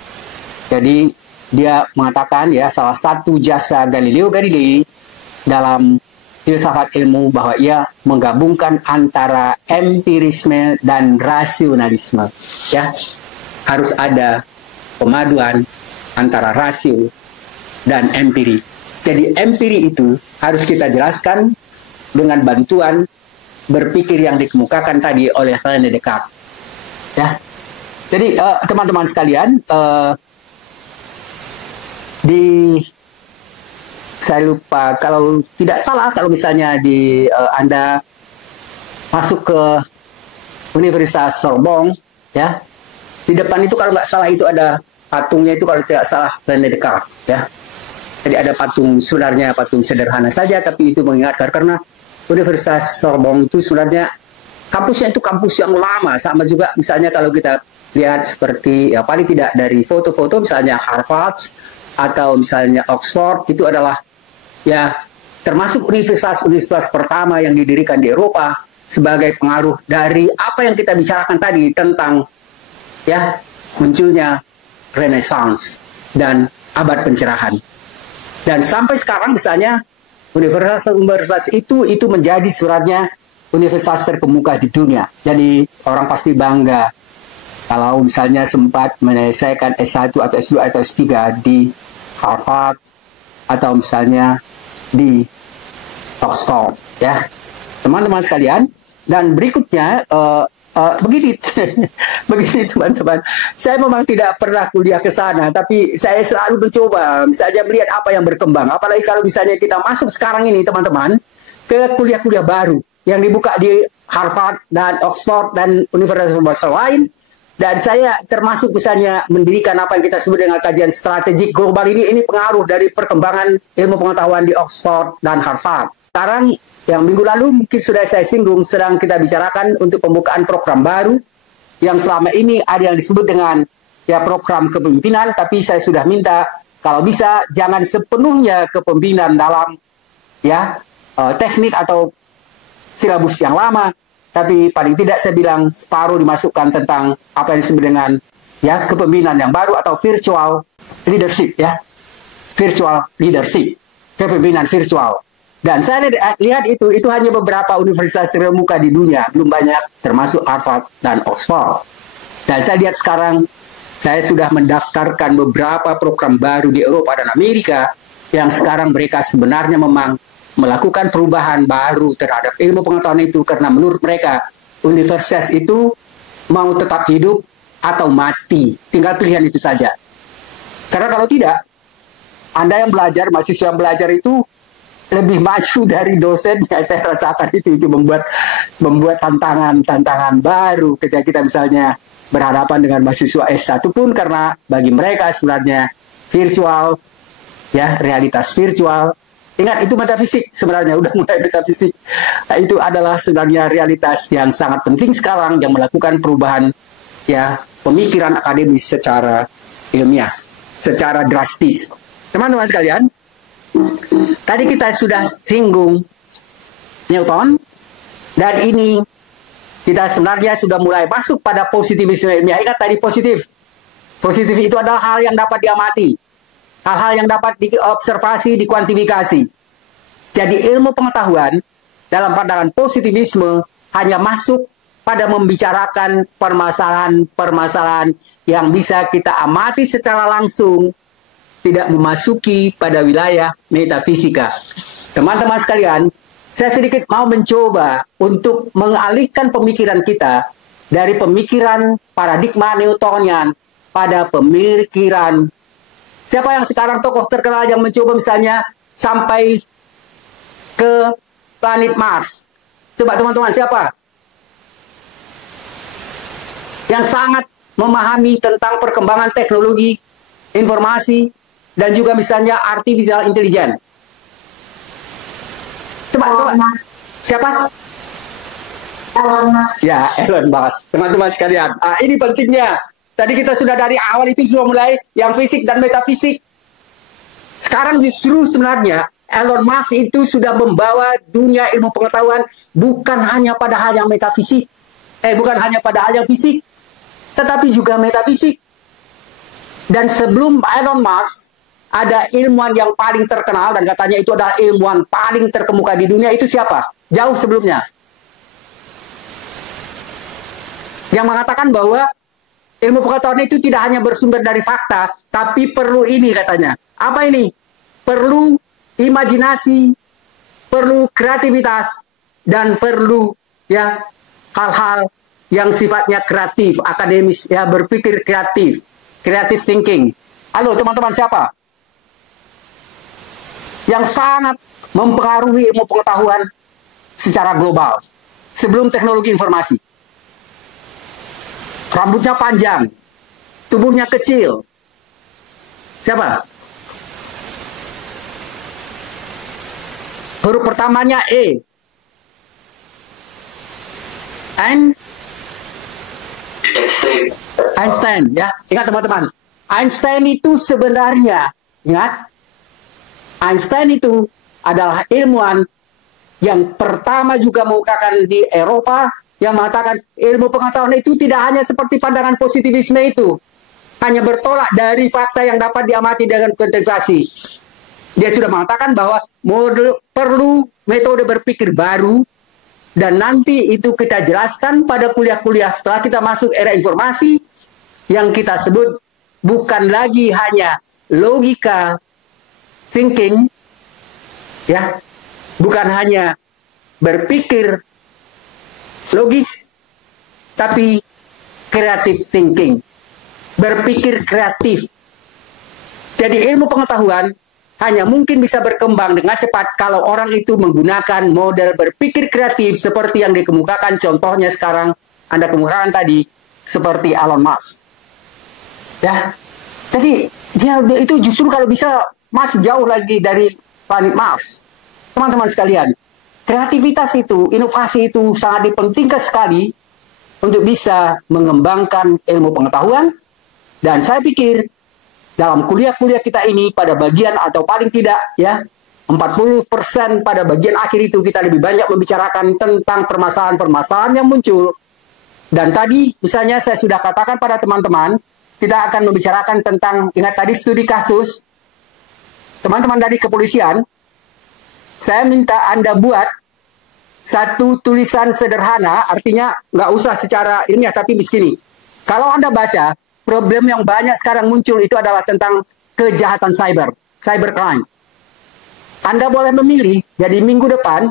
Jadi dia mengatakan ya, salah satu jasa Galileo Galilei dalam filsafat ilmu bahwa ia menggabungkan antara empirisme dan rasionalisme. Ya, harus ada pemaduan antara rasio dan empiri. Jadi empiri itu harus kita jelaskan dengan bantuan berpikir yang dikemukakan tadi oleh René Descartes. Ya, jadi teman-teman sekalian, saya lupa, kalau tidak salah, kalau misalnya Anda masuk ke Universitas Sorbonne, ya, di depan itu kalau nggak salah itu ada patungnya, itu kalau tidak salah René Descartes, ya. Jadi ada patung, sebenarnya patung sederhana saja, tapi itu mengingatkan karena Universitas Sorbonne itu sebenarnya kampusnya itu kampus yang lama, sama juga misalnya kalau kita lihat seperti ya paling tidak dari foto-foto misalnya Harvard atau misalnya Oxford, itu adalah ya termasuk universitas-universitas pertama yang didirikan di Eropa sebagai pengaruh dari apa yang kita bicarakan tadi tentang ya munculnya Renaissance dan abad pencerahan. Dan sampai sekarang misalnya universitas itu menjadi suratnya universitas terkemuka di dunia. Jadi orang pasti bangga kalau misalnya sempat menyelesaikan S1 atau S2 atau S3 di Harvard atau misalnya di Oxford, ya teman-teman sekalian. Dan berikutnya begini begini teman-teman, saya memang tidak pernah kuliah ke sana, tapi saya selalu mencoba misalnya melihat apa yang berkembang, apalagi kalau misalnya kita masuk sekarang ini teman-teman ke kuliah-kuliah baru yang dibuka di Harvard dan Oxford dan universitas lain. Dan saya termasuk misalnya mendirikan apa yang kita sebut dengan kajian strategik global ini pengaruh dari perkembangan ilmu pengetahuan di Oxford dan Harvard. Sekarang yang minggu lalu mungkin sudah saya singgung, sedang kita bicarakan untuk pembukaan program baru yang selama ini ada yang disebut dengan ya program kepemimpinan, tapi saya sudah minta kalau bisa jangan sepenuhnya kepemimpinan dalam ya teknik atau silabus yang lama, tapi paling tidak saya bilang separuh dimasukkan tentang apa yang disebut dengan ya kepemimpinan yang baru atau virtual leadership, ya virtual leadership, kepemimpinan virtual. Dan saya lihat itu hanya beberapa universitas terkemuka di dunia, belum banyak, termasuk Harvard dan Oxford. Dan saya lihat sekarang saya sudah mendaftarkan beberapa program baru di Eropa dan Amerika yang sekarang mereka sebenarnya memang melakukan perubahan baru terhadap ilmu pengetahuan itu, karena menurut mereka universitas itu mau tetap hidup atau mati, tinggal pilihan itu saja. Karena kalau tidak, Anda yang belajar, mahasiswa yang belajar itu lebih maju dari dosennya. Saya rasakan itu membuat tantangan baru ketika kita misalnya berhadapan dengan mahasiswa S1 pun, karena bagi mereka sebenarnya virtual, ya realitas virtual. Ingat, itu metafisik sebenarnya, udah mulai metafisik. Nah, itu adalah sebenarnya realitas yang sangat penting sekarang, yang melakukan perubahan ya pemikiran akademis secara ilmiah, secara drastis. Teman-teman sekalian, tadi kita sudah singgung Newton, dan ini kita sebenarnya sudah mulai masuk pada positivisme ilmiah. Ingat tadi positif itu adalah hal yang dapat diamati, hal-hal yang dapat diobservasi, dikuantifikasi. Jadi ilmu pengetahuan dalam pandangan positivisme hanya masuk pada membicarakan permasalahan-permasalahan yang bisa kita amati secara langsung, tidak memasuki pada wilayah metafisika. Teman-teman sekalian, saya sedikit mau mencoba untuk mengalihkan pemikiran kita dari pemikiran paradigma Newtonian pada pemikiran, siapa yang sekarang tokoh terkenal yang mencoba misalnya sampai ke planet Mars? Coba teman-teman, siapa yang sangat memahami tentang perkembangan teknologi, informasi, dan juga misalnya artificial intelligence? Coba. Siapa? Elon Musk. Ya, Elon Musk. Teman-teman sekalian, ini pentingnya. Tadi kita sudah dari awal itu sudah mulai yang fisik dan metafisik. Sekarang justru sebenarnya Elon Musk itu sudah membawa dunia ilmu pengetahuan bukan hanya pada hal yang metafisik. Bukan hanya pada hal yang fisik, tetapi juga metafisik. Dan sebelum Elon Musk, ada ilmuwan yang paling terkenal dan katanya itu adalah ilmuwan paling terkemuka di dunia. Itu siapa? Jauh sebelumnya. Yang mengatakan bahwa ilmu pengetahuan itu tidak hanya bersumber dari fakta, tapi perlu ini katanya. Apa ini? Perlu imajinasi, perlu kreativitas, dan perlu ya hal-hal yang sifatnya kreatif, akademis, ya berpikir kreatif, creative thinking. Halo teman-teman, siapa? Yang sangat mempengaruhi ilmu pengetahuan secara global sebelum teknologi informasi. Rambutnya panjang, tubuhnya kecil. Siapa? Huruf pertamanya E. Einstein, ya. Ingat teman-teman. Einstein itu sebenarnya, ingat, Einstein itu adalah ilmuwan yang pertama juga mengukakan di Eropa, yang mengatakan ilmu pengetahuan itu tidak hanya seperti pandangan positivisme itu, hanya bertolak dari fakta yang dapat diamati dengan kuantifikasi. Dia sudah mengatakan bahwa perlu metode berpikir baru, dan nanti itu kita jelaskan pada kuliah-kuliah setelah kita masuk era informasi, yang kita sebut bukan lagi hanya logika thinking, ya, bukan hanya berpikir logis, tapi creative thinking, berpikir kreatif. Jadi ilmu pengetahuan hanya mungkin bisa berkembang dengan cepat kalau orang itu menggunakan model berpikir kreatif seperti yang dikemukakan, contohnya sekarang Anda kemukakan tadi, seperti Elon Musk. Ya, jadi dia itu justru kalau bisa masih jauh lagi dari planet Mars. Teman-teman sekalian, kreativitas itu, inovasi itu sangat dipentingkan sekali untuk bisa mengembangkan ilmu pengetahuan. Dan saya pikir dalam kuliah-kuliah kita ini pada bagian atau paling tidak ya 40% pada bagian akhir itu kita lebih banyak membicarakan tentang permasalahan-permasalahan yang muncul. Dan tadi misalnya saya sudah katakan pada teman-teman, kita akan membicarakan tentang, ingat tadi studi kasus, teman-teman dari kepolisian, saya minta Anda buat satu tulisan sederhana, artinya nggak usah secara ilmiah, tapi begini. Kalau Anda baca, problem yang banyak sekarang muncul itu adalah tentang kejahatan cybercrime. Anda boleh memilih, jadi minggu depan,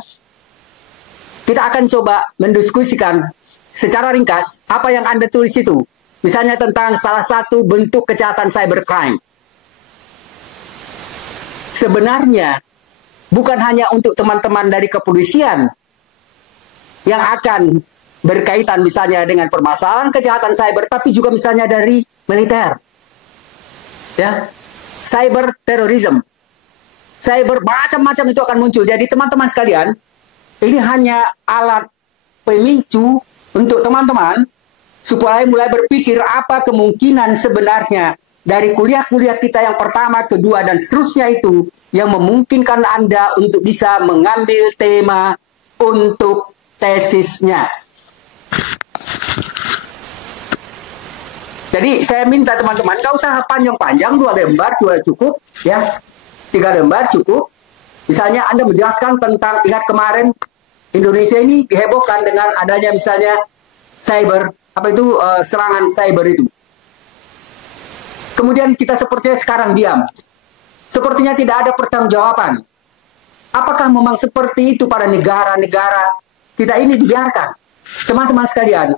kita akan coba mendiskusikan secara ringkas apa yang Anda tulis itu. Misalnya tentang salah satu bentuk kejahatan cybercrime. Sebenarnya, bukan hanya untuk teman-teman dari kepolisian yang akan berkaitan misalnya dengan permasalahan kejahatan cyber, tapi juga misalnya dari militer. Ya, cyber terorisme, cyber macam-macam itu akan muncul. Jadi teman-teman sekalian, ini hanya alat pemicu untuk teman-teman supaya mulai berpikir apa kemungkinan sebenarnya dari kuliah-kuliah kita yang pertama, kedua, dan seterusnya itu yang memungkinkan Anda untuk bisa mengambil tema untuk tesisnya. Jadi saya minta teman-teman, nggak usah panjang-panjang, 2 lembar juga cukup, ya, 3 lembar cukup. Misalnya Anda menjelaskan tentang, ingat kemarin Indonesia ini dihebohkan dengan adanya misalnya cyber, apa itu serangan cyber itu. Kemudian kita sepertinya sekarang diam. Sepertinya tidak ada pertanggungjawaban. Apakah memang seperti itu pada negara-negara kita ini dibiarkan? Teman-teman sekalian,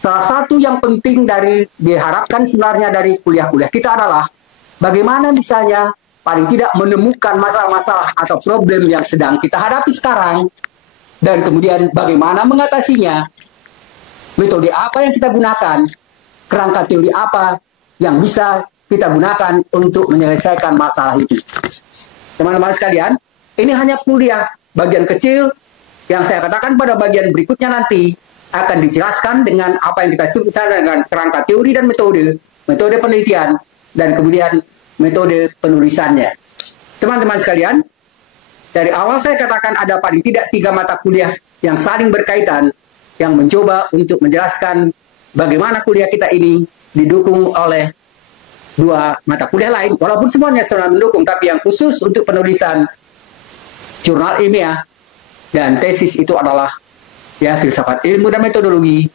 salah satu yang penting dari diharapkan sebenarnya dari kuliah-kuliah kita adalah bagaimana misalnya paling tidak menemukan masalah-masalah atau problem yang sedang kita hadapi sekarang, dan kemudian bagaimana mengatasinya, metode apa yang kita gunakan, kerangka teori apa yang bisa kita gunakan untuk menyelesaikan masalah itu. Teman-teman sekalian, ini hanya kuliah bagian kecil Yang saya katakan pada bagian berikutnya nanti akan dijelaskan dengan apa yang kita sebut dengan kerangka teori dan metode, metode penelitian, dan kemudian metode penulisannya. Teman-teman sekalian, dari awal saya katakan ada paling tidak 3 mata kuliah yang saling berkaitan, yang mencoba untuk menjelaskan bagaimana kuliah kita ini didukung oleh 2 mata kuliah lain, walaupun semuanya saling mendukung, tapi yang khusus untuk penulisan jurnal ilmiah dan tesis itu adalah ya filsafat ilmu dan metodologi,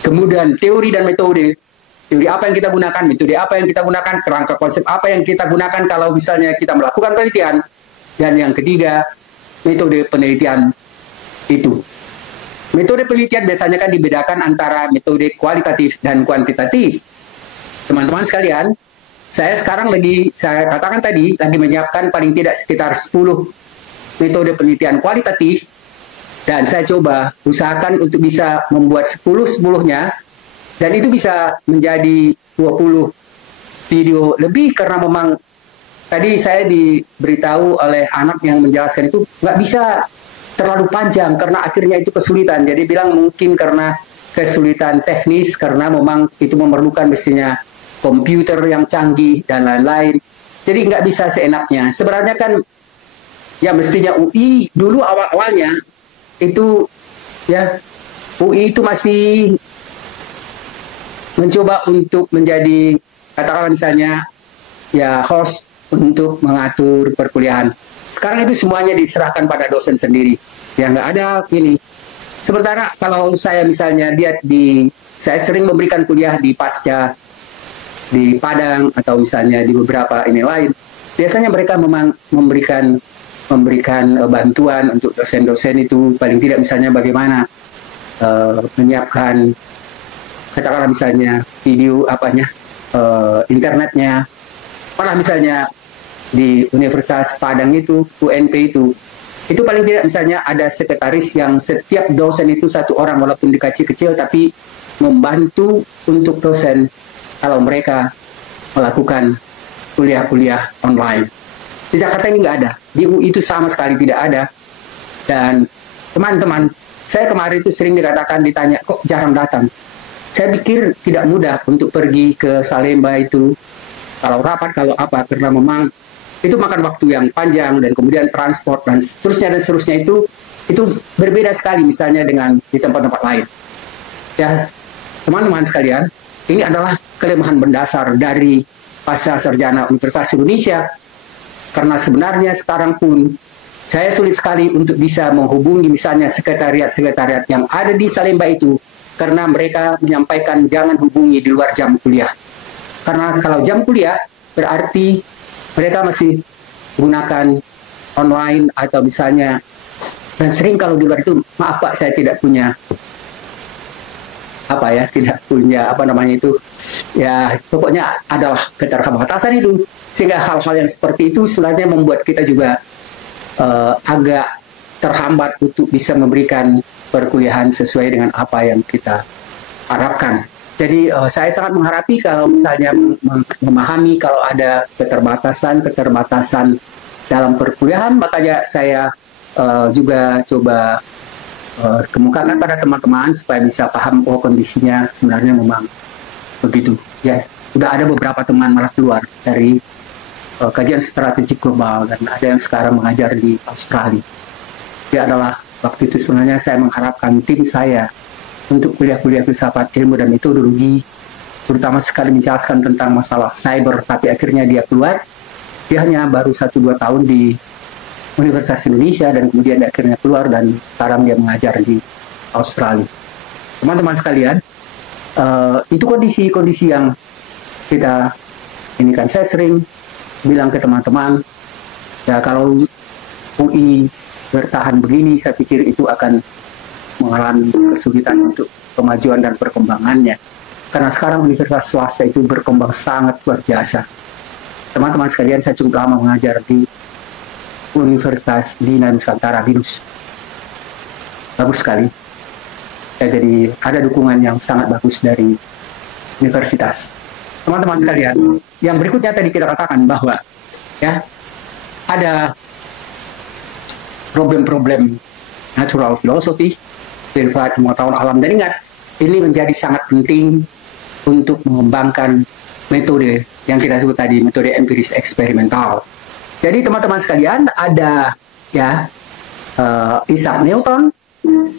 kemudian teori dan metode, teori apa yang kita gunakan, metode apa yang kita gunakan, kerangka konsep apa yang kita gunakan kalau misalnya kita melakukan penelitian, dan yang ketiga metode penelitian itu. Metode penelitian biasanya kan dibedakan antara metode kualitatif dan kuantitatif. Teman-teman sekalian, saya sekarang saya katakan tadi, lagi menyiapkan paling tidak sekitar 10 metode penelitian kualitatif, dan saya coba usahakan untuk bisa membuat 10-10-nya, dan itu bisa menjadi 20 video lebih, karena memang tadi saya diberitahu oleh anak yang menjelaskan itu nggak bisa terlalu panjang, karena akhirnya itu kesulitan. Jadi bilang mungkin karena kesulitan teknis, karena memang itu memerlukan mestinya komputer yang canggih dan lain-lain. Jadi nggak bisa seenaknya. Sebenarnya kan ya mestinya UI dulu awal-awalnya itu ya UI itu masih mencoba untuk menjadi katakanlah misalnya ya host untuk mengatur perkuliahan. Sekarang itu semuanya diserahkan pada dosen sendiri. Ya nggak ada ini. Sementara kalau saya misalnya lihat saya sering memberikan kuliah di Pasca, di Padang, atau misalnya di beberapa ini lain. Biasanya mereka memang memberikan bantuan untuk dosen-dosen itu, paling tidak misalnya bagaimana menyiapkan katakanlah misalnya video internetnya. Pernah misalnya di Universitas Padang itu, UNP itu paling tidak misalnya ada sekretaris yang setiap dosen itu 1 orang, walaupun dikecil-kecil, tapi membantu untuk dosen kalau mereka melakukan kuliah-kuliah online. Di Jakarta ini nggak ada, di UI itu sama sekali tidak ada. Dan teman-teman, saya kemarin itu sering ditanya, kok jarang datang? Saya pikir tidak mudah untuk pergi ke Salemba itu, kalau rapat, kalau apa, karena memang itu makan waktu yang panjang, dan kemudian transport, dan seterusnya itu berbeda sekali misalnya dengan di tempat-tempat lain. Ya, teman-teman sekalian, ini adalah kelemahan mendasar dari pasca sarjana Universitas Indonesia, karena sebenarnya sekarang pun saya sulit sekali untuk bisa menghubungi misalnya sekretariat-sekretariat yang ada di Salemba itu, karena mereka menyampaikan jangan hubungi di luar jam kuliah. Karena kalau jam kuliah berarti mereka masih gunakan online atau misalnya, dan sering kalau di luar itu, maaf Pak, saya tidak punya ya pokoknya adalah keterbatasan itu, sehingga hal-hal yang seperti itu sebenarnya membuat kita juga agak terhambat untuk bisa memberikan perkuliahan sesuai dengan apa yang kita harapkan. Jadi saya sangat mengharapi kalau misalnya memahami kalau ada keterbatasan dalam perkuliahan, makanya saya juga coba kemukakan pada teman-teman supaya bisa paham kondisinya sebenarnya memang begitu. Ya, sudah ada beberapa teman malah keluar dari kajian strategi global, dan ada yang sekarang mengajar di Australia. Dia adalah waktu itu sebenarnya saya mengharapkan tim saya untuk kuliah-kuliah filsafat ilmu dan metodologi, terutama sekali menjelaskan tentang masalah cyber, tapi akhirnya dia keluar. Dia hanya baru 1-2 tahun di Universitas Indonesia, dan kemudian dia akhirnya keluar, dan sekarang dia mengajar di Australia. Teman-teman sekalian, itu kondisi-kondisi yang kita ini kan. Saya sering bilang ke teman-teman, ya kalau UI bertahan begini, saya pikir itu akan mengalami kesulitan untuk kemajuan dan perkembangannya. Karena sekarang universitas swasta itu berkembang sangat luar biasa. Teman-teman sekalian, saya cukup lama mengajar di Universitas Dina Nusantara, BINUS. Bagus sekali. Jadi ada dukungan yang sangat bagus dari universitas. Teman-teman sekalian, yang berikutnya tadi kita katakan bahwa ya ada problem-problem natural philosophy, filsafat pengetahuan alam. Dan ingat, ini menjadi sangat penting untuk mengembangkan metode yang kita sebut tadi, metode empiris eksperimental. Jadi teman-teman sekalian, ada ya Isaac Newton,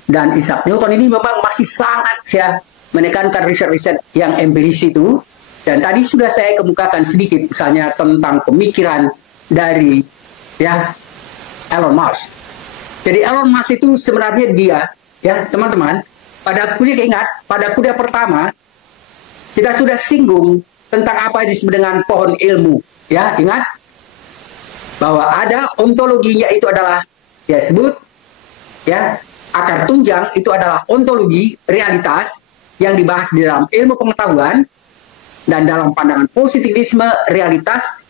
dan Isaac Newton ini memang masih sangat ya menekankan riset-riset yang empiris itu. Dan tadi sudah saya kemukakan sedikit misalnya tentang pemikiran dari ya Elon Musk. Jadi Elon Musk itu sebenarnya dia ya teman-teman, pada kuliah pertama kita sudah singgung tentang apa yang disebut dengan pohon ilmu. Ya, ingat bahwa ada ontologinya, itu adalah ya sebut ya akar tunjang, itu adalah ontologi realitas yang dibahas di dalam ilmu pengetahuan. Dan dalam pandangan positivisme, realitas,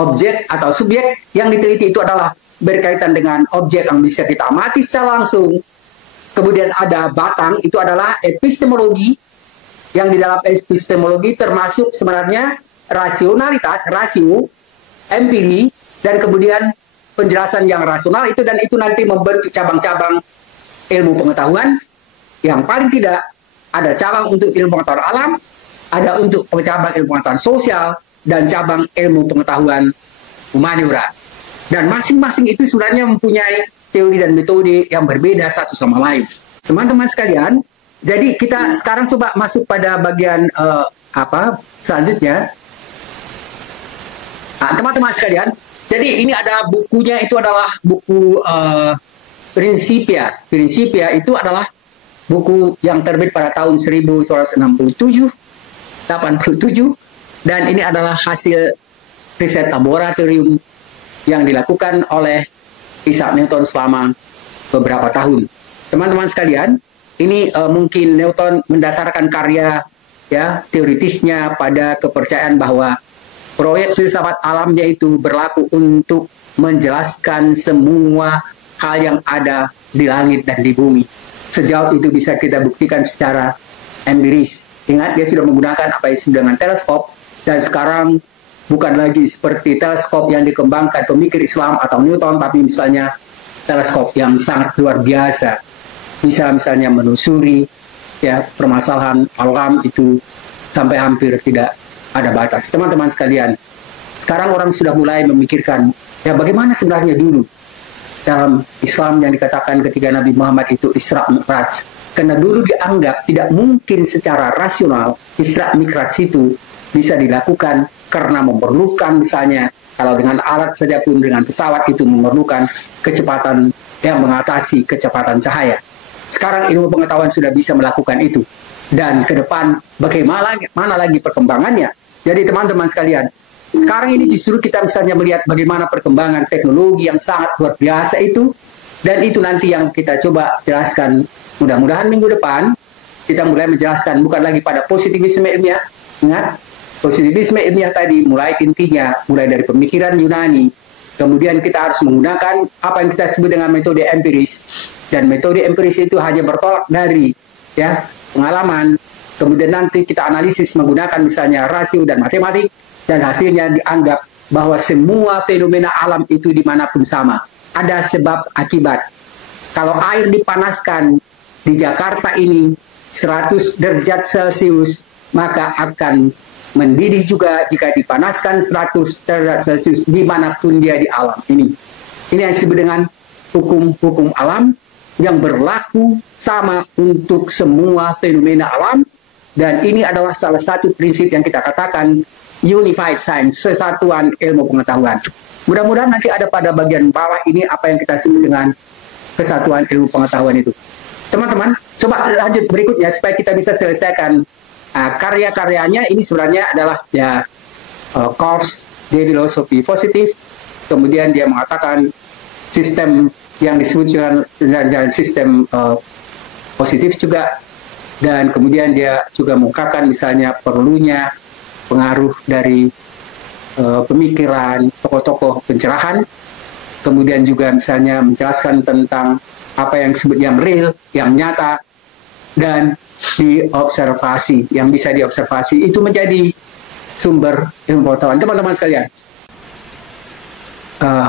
objek atau subjek yang diteliti itu adalah berkaitan dengan objek yang bisa kita amati secara langsung. Kemudian ada batang, itu adalah epistemologi, yang di dalam epistemologi termasuk sebenarnya rasionalitas, rasio, empiri, dan kemudian penjelasan yang rasional itu, dan itu nanti membentuk cabang-cabang ilmu pengetahuan. Yang paling tidak ada cabang untuk ilmu pengetahuan alam, ada untuk cabang ilmu pengetahuan sosial, dan cabang ilmu pengetahuan humaniora. Dan masing-masing itu sebenarnya mempunyai teori dan metode yang berbeda satu sama lain. Teman-teman sekalian, jadi kita sekarang coba masuk pada bagian selanjutnya. Teman-teman sekalian, jadi ini ada bukunya, itu adalah buku Principia. Principia itu adalah buku yang terbit pada tahun 1987, dan ini adalah hasil riset laboratorium yang dilakukan oleh Isaac Newton selama beberapa tahun. Teman-teman sekalian, ini mungkin Newton mendasarkan karya ya teoritisnya pada kepercayaan bahwa proyek filsafat alamnya itu berlaku untuk menjelaskan semua hal yang ada di langit dan di bumi. Sejauh itu bisa kita buktikan secara empiris. Ingat, dia sudah menggunakan apa yang disebut dengan teleskop, dan sekarang bukan lagi seperti teleskop yang dikembangkan pemikir Islam atau Newton, tapi misalnya teleskop yang sangat luar biasa, bisa misalnya menelusuri ya permasalahan alam itu sampai hampir tidak ada batas. Teman-teman sekalian, sekarang orang sudah mulai memikirkan ya bagaimana sebenarnya dulu dalam Islam yang dikatakan ketika Nabi Muhammad itu Isra Mi'raj. Karena dulu dianggap tidak mungkin secara rasional Isra Mi'raj itu bisa dilakukan karena memerlukan misalnya kalau dengan alat saja pun dengan pesawat itu memerlukan kecepatan yang mengatasi kecepatan cahaya. Sekarang ilmu pengetahuan sudah bisa melakukan itu. Dan ke depan bagaimana lagi perkembangannya. Jadi teman-teman sekalian, sekarang ini justru kita misalnya melihat bagaimana perkembangan teknologi yang sangat luar biasa itu. Dan itu nanti yang kita coba jelaskan. Mudah-mudahan minggu depan kita mulai menjelaskan bukan lagi pada positivisme ilmiah. Ingat, positivisme ilmiah tadi mulai dari pemikiran Yunani. Kemudian kita harus menggunakan apa yang kita sebut dengan metode empiris. Dan metode empiris itu hanya bertolak dari ya pengalaman. Kemudian nanti kita analisis menggunakan misalnya rasio dan matematik. Dan hasilnya dianggap bahwa semua fenomena alam itu dimanapun sama. Ada sebab akibat. Kalau air dipanaskan di Jakarta ini 100 derajat Celcius, maka akan mendidih juga jika dipanaskan 100 derajat Celcius dimanapun dia di alam ini. Ini yang disebut dengan hukum-hukum alam yang berlaku sama untuk semua fenomena alam. Dan ini adalah salah satu prinsip yang kita katakan unified science, kesatuan ilmu pengetahuan. Mudah-mudahan nanti ada pada bagian bawah ini apa yang kita sebut dengan kesatuan ilmu pengetahuan itu. Teman-teman, coba lanjut berikutnya supaya kita bisa selesaikan karya-karyanya. Ini sebenarnya adalah ya course de filosofi positif. Kemudian dia mengatakan sistem yang disebut dengan sistem positif juga. Dan kemudian dia juga mengungkapkan misalnya perlunya pengaruh dari pemikiran tokoh-tokoh pencerahan. Kemudian juga misalnya menjelaskan tentang apa yang disebut yang real, yang nyata, dan diobservasi, yang bisa diobservasi itu menjadi sumber ilmu pengetahuan. Teman-teman sekalian,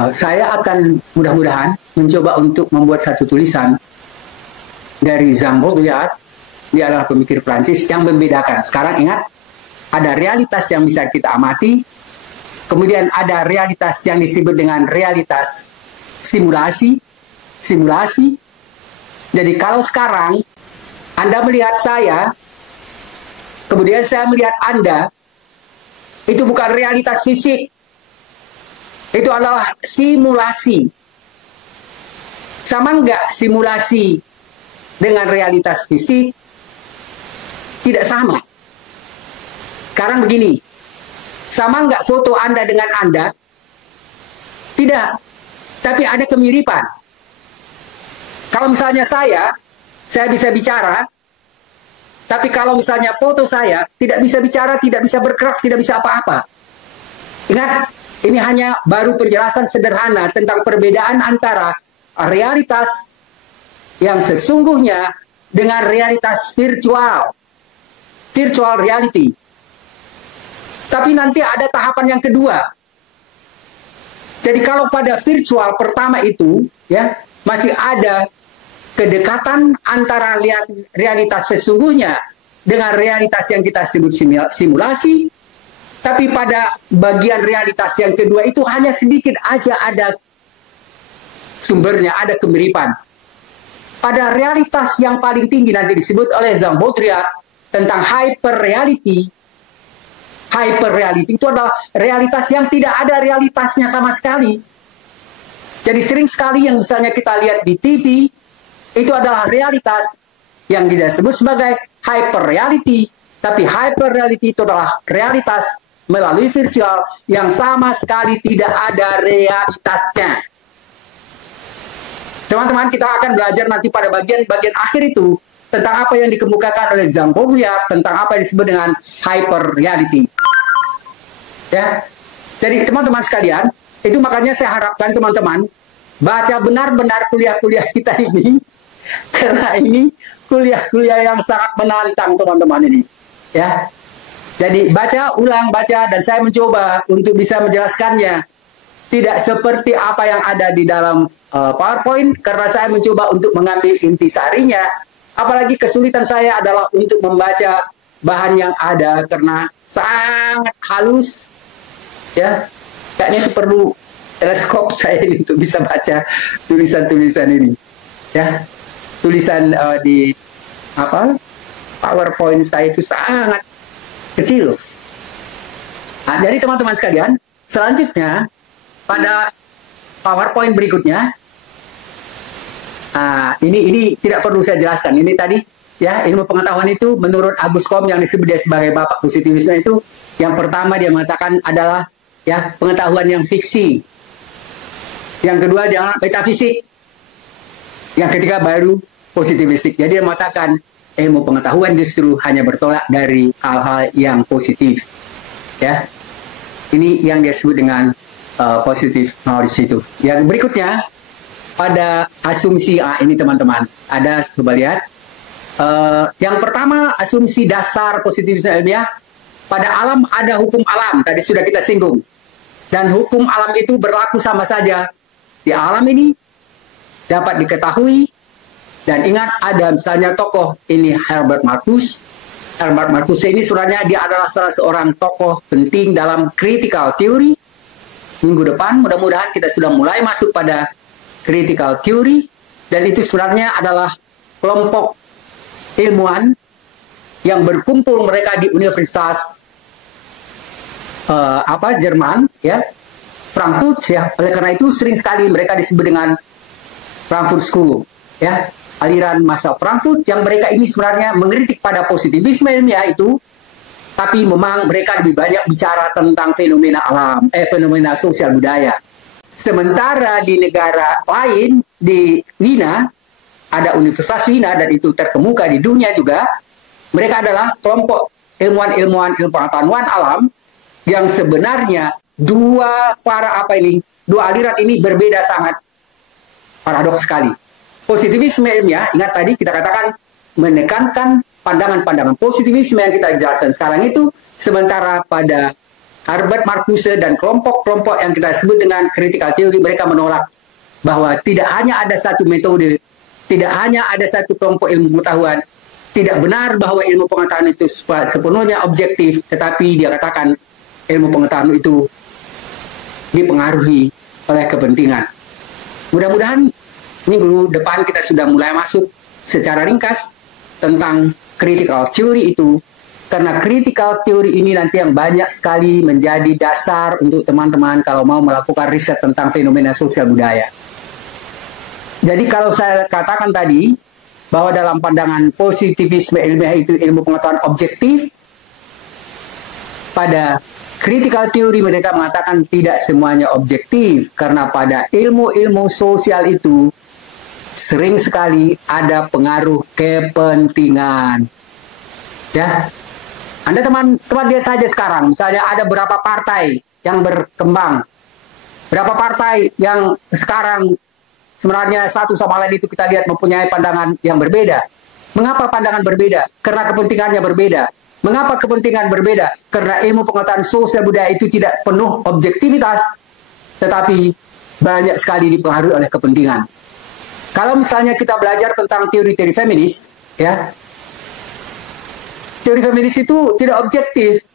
saya akan mudah-mudahan mencoba untuk membuat satu tulisan dari Jean Baudrillard, dia adalah pemikir Prancis yang membedakan. Sekarang ingat, ada realitas yang bisa kita amati, kemudian ada realitas yang disebut dengan realitas simulasi. Jadi kalau sekarang Anda melihat saya, kemudian saya melihat Anda, itu bukan realitas fisik. Itu adalah simulasi. Sama enggak simulasi dengan realitas fisik? Tidak sama. Sekarang begini, sama enggak foto Anda dengan Anda? Tidak. Tapi ada kemiripan. Kalau misalnya saya bisa bicara, tapi kalau misalnya foto saya tidak bisa bicara, tidak bisa bergerak, tidak bisa apa-apa. Ingat, ini hanya baru penjelasan sederhana tentang perbedaan antara realitas yang sesungguhnya dengan realitas virtual reality. Tapi nanti ada tahapan yang kedua. Jadi kalau pada virtual pertama itu ya masih ada kedekatan antara realitas sesungguhnya dengan realitas yang kita sebut simulasi, tapi pada bagian realitas yang kedua itu hanya sedikit aja ada sumbernya, ada kemiripan. Pada realitas yang paling tinggi nanti disebut oleh Jean Baudrillard tentang hyper reality. Hyper reality itu adalah realitas yang tidak ada realitasnya sama sekali. Jadi sering sekali yang misalnya kita lihat di TV, itu adalah realitas yang kita sebut sebagai hyper reality. Tapi hyper reality itu adalah realitas melalui virtual yang sama sekali tidak ada realitasnya. Teman-teman, kita akan belajar nanti pada bagian-bagian akhir itu tentang apa yang dikemukakan oleh Jean Baudrillard tentang apa yang disebut dengan hyper reality. Ya, jadi teman-teman sekalian, itu makanya saya harapkan teman-teman baca benar-benar kuliah-kuliah kita ini, karena ini kuliah-kuliah yang sangat menantang teman-teman ini. Ya, jadi baca, ulang, baca, dan saya mencoba untuk bisa menjelaskannya. Tidak seperti apa yang ada di dalam PowerPoint, karena saya mencoba untuk mengambil intisarinya. Apalagi kesulitan saya adalah untuk membaca bahan yang ada, karena sangat halus. Ya, kayaknya itu perlu teleskop saya ini untuk bisa baca tulisan-tulisan ini. Ya, tulisan di PowerPoint saya itu sangat kecil. Nah, jadi teman-teman sekalian, selanjutnya pada PowerPoint berikutnya, ini tidak perlu saya jelaskan. Ini tadi ya, ilmu pengetahuan itu menurut Auguste Comte yang disebut dia sebagai bapak positivisme itu, yang pertama dia mengatakan adalah ya pengetahuan yang fiksi. Yang kedua dia metafisik. Yang ketiga baru positivistik. Jadi dia mengatakan ilmu pengetahuan justru hanya bertolak dari hal-hal yang positif. Ya, ini yang dia sebut dengan positive knowledge itu. Yang berikutnya pada asumsi ini teman-teman ada, coba lihat. Yang pertama asumsi dasar positivisme ilmiah, pada alam ada hukum alam, tadi sudah kita singgung, dan hukum alam itu berlaku sama saja di alam ini, dapat diketahui. Dan ingat, ada misalnya tokoh ini Herbert Marcuse. Herbert Marcuse ini sebenarnya dia adalah salah seorang tokoh penting dalam critical theory. Minggu depan mudah-mudahan kita sudah mulai masuk pada critical theory, dan itu sebenarnya adalah kelompok ilmuwan yang berkumpul mereka di Universitas Jerman, ya, Frankfurt, ya. Oleh karena itu sering sekali mereka disebut dengan Frankfurt School, ya, aliran masa Frankfurt yang mereka ini sebenarnya mengkritik pada positivisme ilmiah itu, tapi memang mereka lebih banyak bicara tentang fenomena alam, fenomena sosial budaya. Sementara di negara lain, di Wina, ada Universitas Wina, dan itu terkemuka di dunia juga, mereka adalah kelompok ilmuwan-ilmuwan ilmu pengetahuan alam yang sebenarnya dua aliran ini berbeda sangat. Paradoks sekali. Positivisme ilmiah, ingat tadi kita katakan menekankan pandangan-pandangan positivisme yang kita jelaskan sekarang itu, sementara pada Herbert Marcuse dan kelompok-kelompok yang kita sebut dengan critical theory, mereka menolak bahwa tidak hanya ada satu metode tidak hanya ada satu kelompok ilmu pengetahuan. Tidak benar bahwa ilmu pengetahuan itu sepenuhnya objektif, tetapi dia katakan ilmu pengetahuan itu dipengaruhi oleh kepentingan. Mudah-mudahan minggu depan kita sudah mulai masuk secara ringkas tentang critical theory itu, karena critical theory ini nanti yang banyak sekali menjadi dasar untuk teman-teman kalau mau melakukan riset tentang fenomena sosial budaya. Jadi kalau saya katakan tadi bahwa dalam pandangan positivisme ilmiah itu ilmu pengetahuan objektif, pada critical theory mereka mengatakan tidak semuanya objektif, karena pada ilmu-ilmu sosial itu sering sekali ada pengaruh kepentingan. Ya, Anda teman-teman lihat saja sekarang, misalnya ada berapa partai yang berkembang, berapa partai yang sekarang sebenarnya satu sama lain itu kita lihat mempunyai pandangan yang berbeda. Mengapa pandangan berbeda? Karena kepentingannya berbeda. Mengapa kepentingan berbeda? Karena ilmu pengetahuan sosial budaya itu tidak penuh objektivitas, tetapi banyak sekali dipengaruhi oleh kepentingan. Kalau misalnya kita belajar tentang teori-teori feminis, ya, teori feminis itu tidak objektif,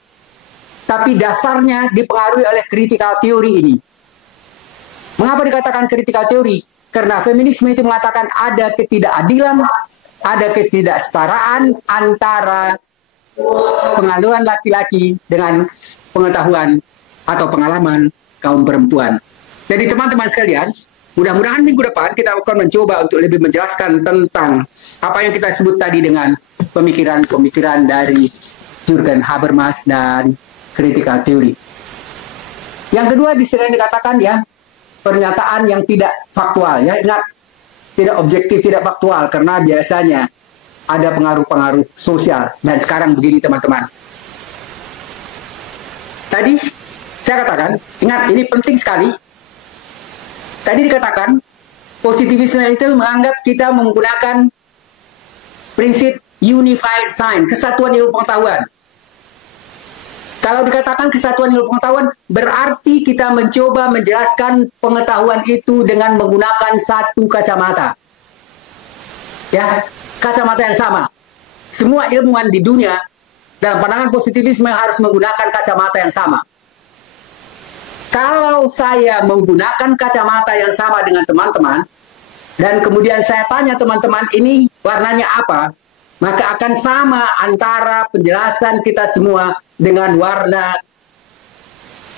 tapi dasarnya dipengaruhi oleh critical theory ini. Mengapa dikatakan critical theory? Karena feminisme itu mengatakan ada ketidakadilan, ada ketidaksetaraan antara pengalaman laki-laki dengan pengetahuan atau pengalaman kaum perempuan. Jadi teman-teman sekalian, mudah-mudahan minggu depan kita akan mencoba untuk lebih menjelaskan tentang apa yang kita sebut tadi dengan pemikiran-pemikiran dari Jürgen Habermas dan critical theory. Yang kedua disini dikatakan ya, pernyataan yang tidak faktual, ya, ingat, tidak objektif, tidak faktual, karena biasanya ada pengaruh-pengaruh sosial. Dan sekarang begini teman-teman, tadi saya katakan, ingat ini penting sekali, tadi dikatakan positivisme itu menganggap kita menggunakan prinsip unified science, kesatuan ilmu pengetahuan. Kalau dikatakan kesatuan ilmu pengetahuan, berarti kita mencoba menjelaskan pengetahuan itu dengan menggunakan satu kacamata. Ya, kacamata yang sama. Semua ilmuwan di dunia dalam pandangan positivisme harus menggunakan kacamata yang sama. Kalau saya menggunakan kacamata yang sama dengan teman-teman, dan kemudian saya tanya teman-teman ini warnanya apa, maka akan sama antara penjelasan kita semua dengan warna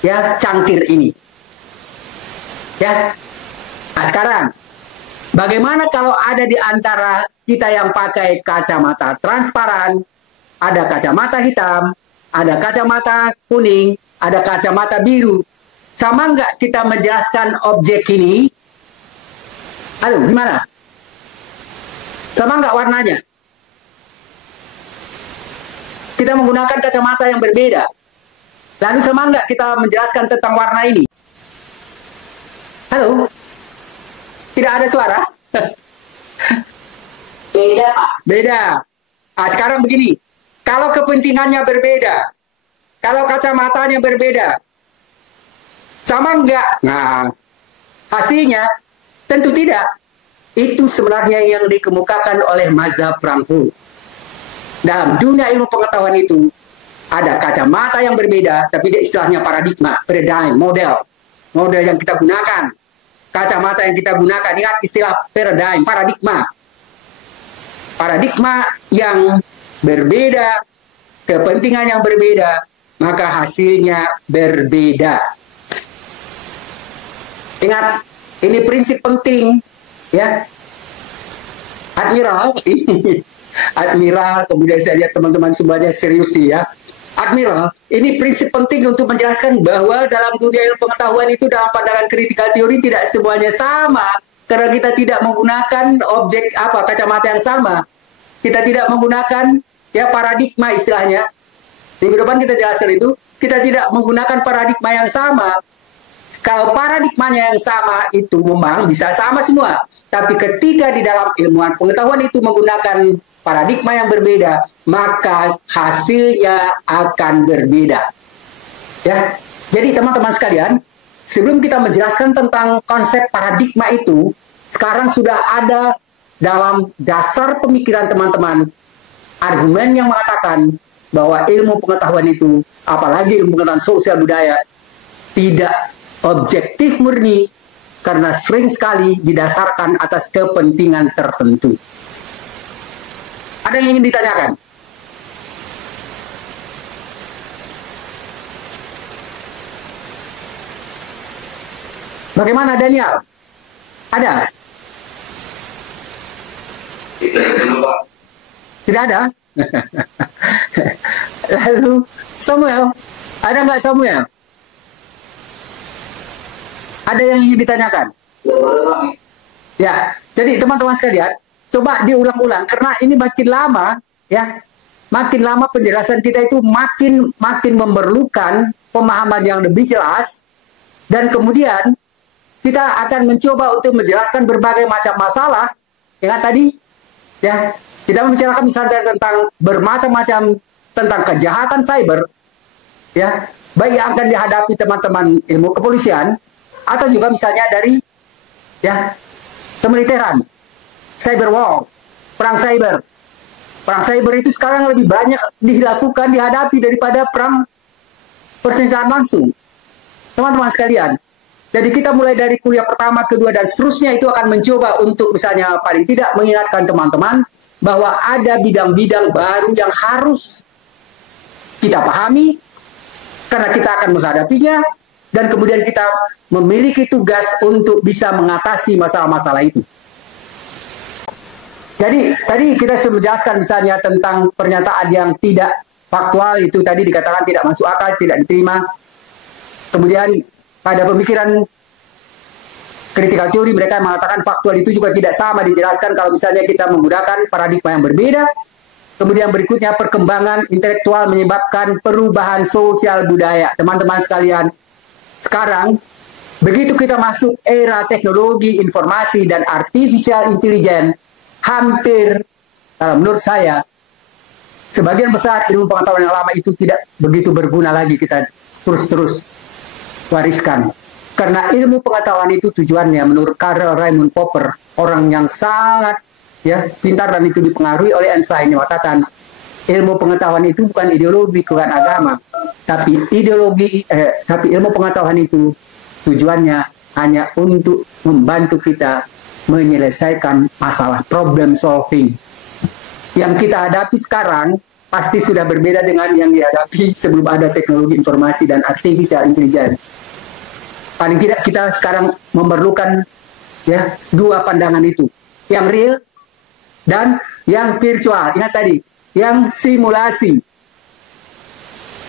ya cangkir ini. Ya. Nah, sekarang bagaimana kalau ada di antara kita yang pakai kacamata transparan, ada kacamata hitam, ada kacamata kuning, ada kacamata biru. Sama nggak kita menjelaskan objek ini? Aduh, gimana? Sama nggak warnanya? Kita menggunakan kacamata yang berbeda. Lalu sama nggak kita menjelaskan tentang warna ini? Halo? Tidak ada suara? Beda, Pak. Beda. Nah, sekarang begini. Kalau kepentingannya berbeda, kalau kacamatanya berbeda, sama nggak? Nah, hasilnya tentu tidak. Itu sebenarnya yang dikemukakan oleh mazhab Frankfurt. Dalam dunia ilmu pengetahuan itu ada kacamata yang berbeda, tapi dia istilahnya paradigma, paradigm, model yang kita gunakan, kacamata yang kita gunakan. Ingat istilah paradigm, paradigma yang berbeda, kepentingan yang berbeda, maka hasilnya berbeda. Ingat, ini prinsip penting, ya. Admiral, kemudian saya lihat teman-teman semuanya serius sih ya. Admiral, ini prinsip penting untuk menjelaskan bahwa dalam dunia ilmu pengetahuan itu dalam pandangan critical theory tidak semuanya sama, karena kita tidak menggunakan objek kacamata yang sama. Kita tidak menggunakan ya paradigma istilahnya. Minggu depan kita jelaskan itu, kita tidak menggunakan paradigma yang sama. Kalau paradigmanya yang sama itu memang bisa sama semua, tapi ketika di dalam ilmuwan pengetahuan itu menggunakan paradigma yang berbeda, maka hasilnya akan berbeda. Ya, jadi teman-teman sekalian, sebelum kita menjelaskan tentang konsep paradigma itu, sekarang sudah ada dalam dasar pemikiran teman-teman argumen yang mengatakan bahwa ilmu pengetahuan itu, apalagi ilmu pengetahuan sosial budaya, tidak objektif murni karena sering sekali didasarkan atas kepentingan tertentu. Ada yang ingin ditanyakan? Bagaimana Daniel? Ada? Tidak ada? Lalu Samuel, ada nggak Samuel? Ada yang ingin ditanyakan? Ya, jadi teman-teman sekalian, coba diulang-ulang karena ini makin lama, ya, makin lama penjelasan kita itu makin memerlukan pemahaman yang lebih jelas, dan kemudian kita akan mencoba untuk menjelaskan berbagai macam masalah. Yang tadi, ya, kita membicarakan misalnya tentang bermacam-macam tentang kejahatan cyber, ya, baik yang akan dihadapi teman-teman ilmu kepolisian atau juga misalnya dari, ya, kemiliteran, cyber war, perang cyber. Perang cyber itu sekarang lebih banyak dilakukan, dihadapi daripada perang persenjataan langsung. Teman-teman sekalian, jadi kita mulai dari kuliah pertama, kedua, dan seterusnya itu akan mencoba untuk misalnya paling tidak mengingatkan teman-teman bahwa ada bidang-bidang baru yang harus kita pahami karena kita akan menghadapinya, dan kemudian kita memiliki tugas untuk bisa mengatasi masalah-masalah itu. Jadi tadi kita sudah menjelaskan misalnya tentang pernyataan yang tidak faktual, itu tadi dikatakan tidak masuk akal, tidak diterima. Kemudian pada pemikiran critical theory mereka mengatakan faktual itu juga tidak sama dijelaskan kalau misalnya kita menggunakan paradigma yang berbeda. Kemudian berikutnya perkembangan intelektual menyebabkan perubahan sosial budaya. Teman-teman sekalian, sekarang begitu kita masuk era teknologi informasi dan artificial intelligence, hampir menurut saya sebagian besar ilmu pengetahuan yang lama itu tidak begitu berguna lagi kita terus-terus wariskan. Karena ilmu pengetahuan itu tujuannya menurut Karl Raimund Popper, orang yang sangat, ya, pintar dan itu dipengaruhi oleh Einstein, yang mengatakan ilmu pengetahuan itu bukan ideologi, bukan agama, tapi ilmu pengetahuan itu tujuannya hanya untuk membantu kita menyelesaikan masalah, problem solving. Yang kita hadapi sekarang pasti sudah berbeda dengan yang dihadapi sebelum ada teknologi informasi dan artificial intelligence. Paling tidak kita sekarang memerlukan, ya, dua pandangan itu, yang real dan yang virtual. Ingat tadi, yang simulasi.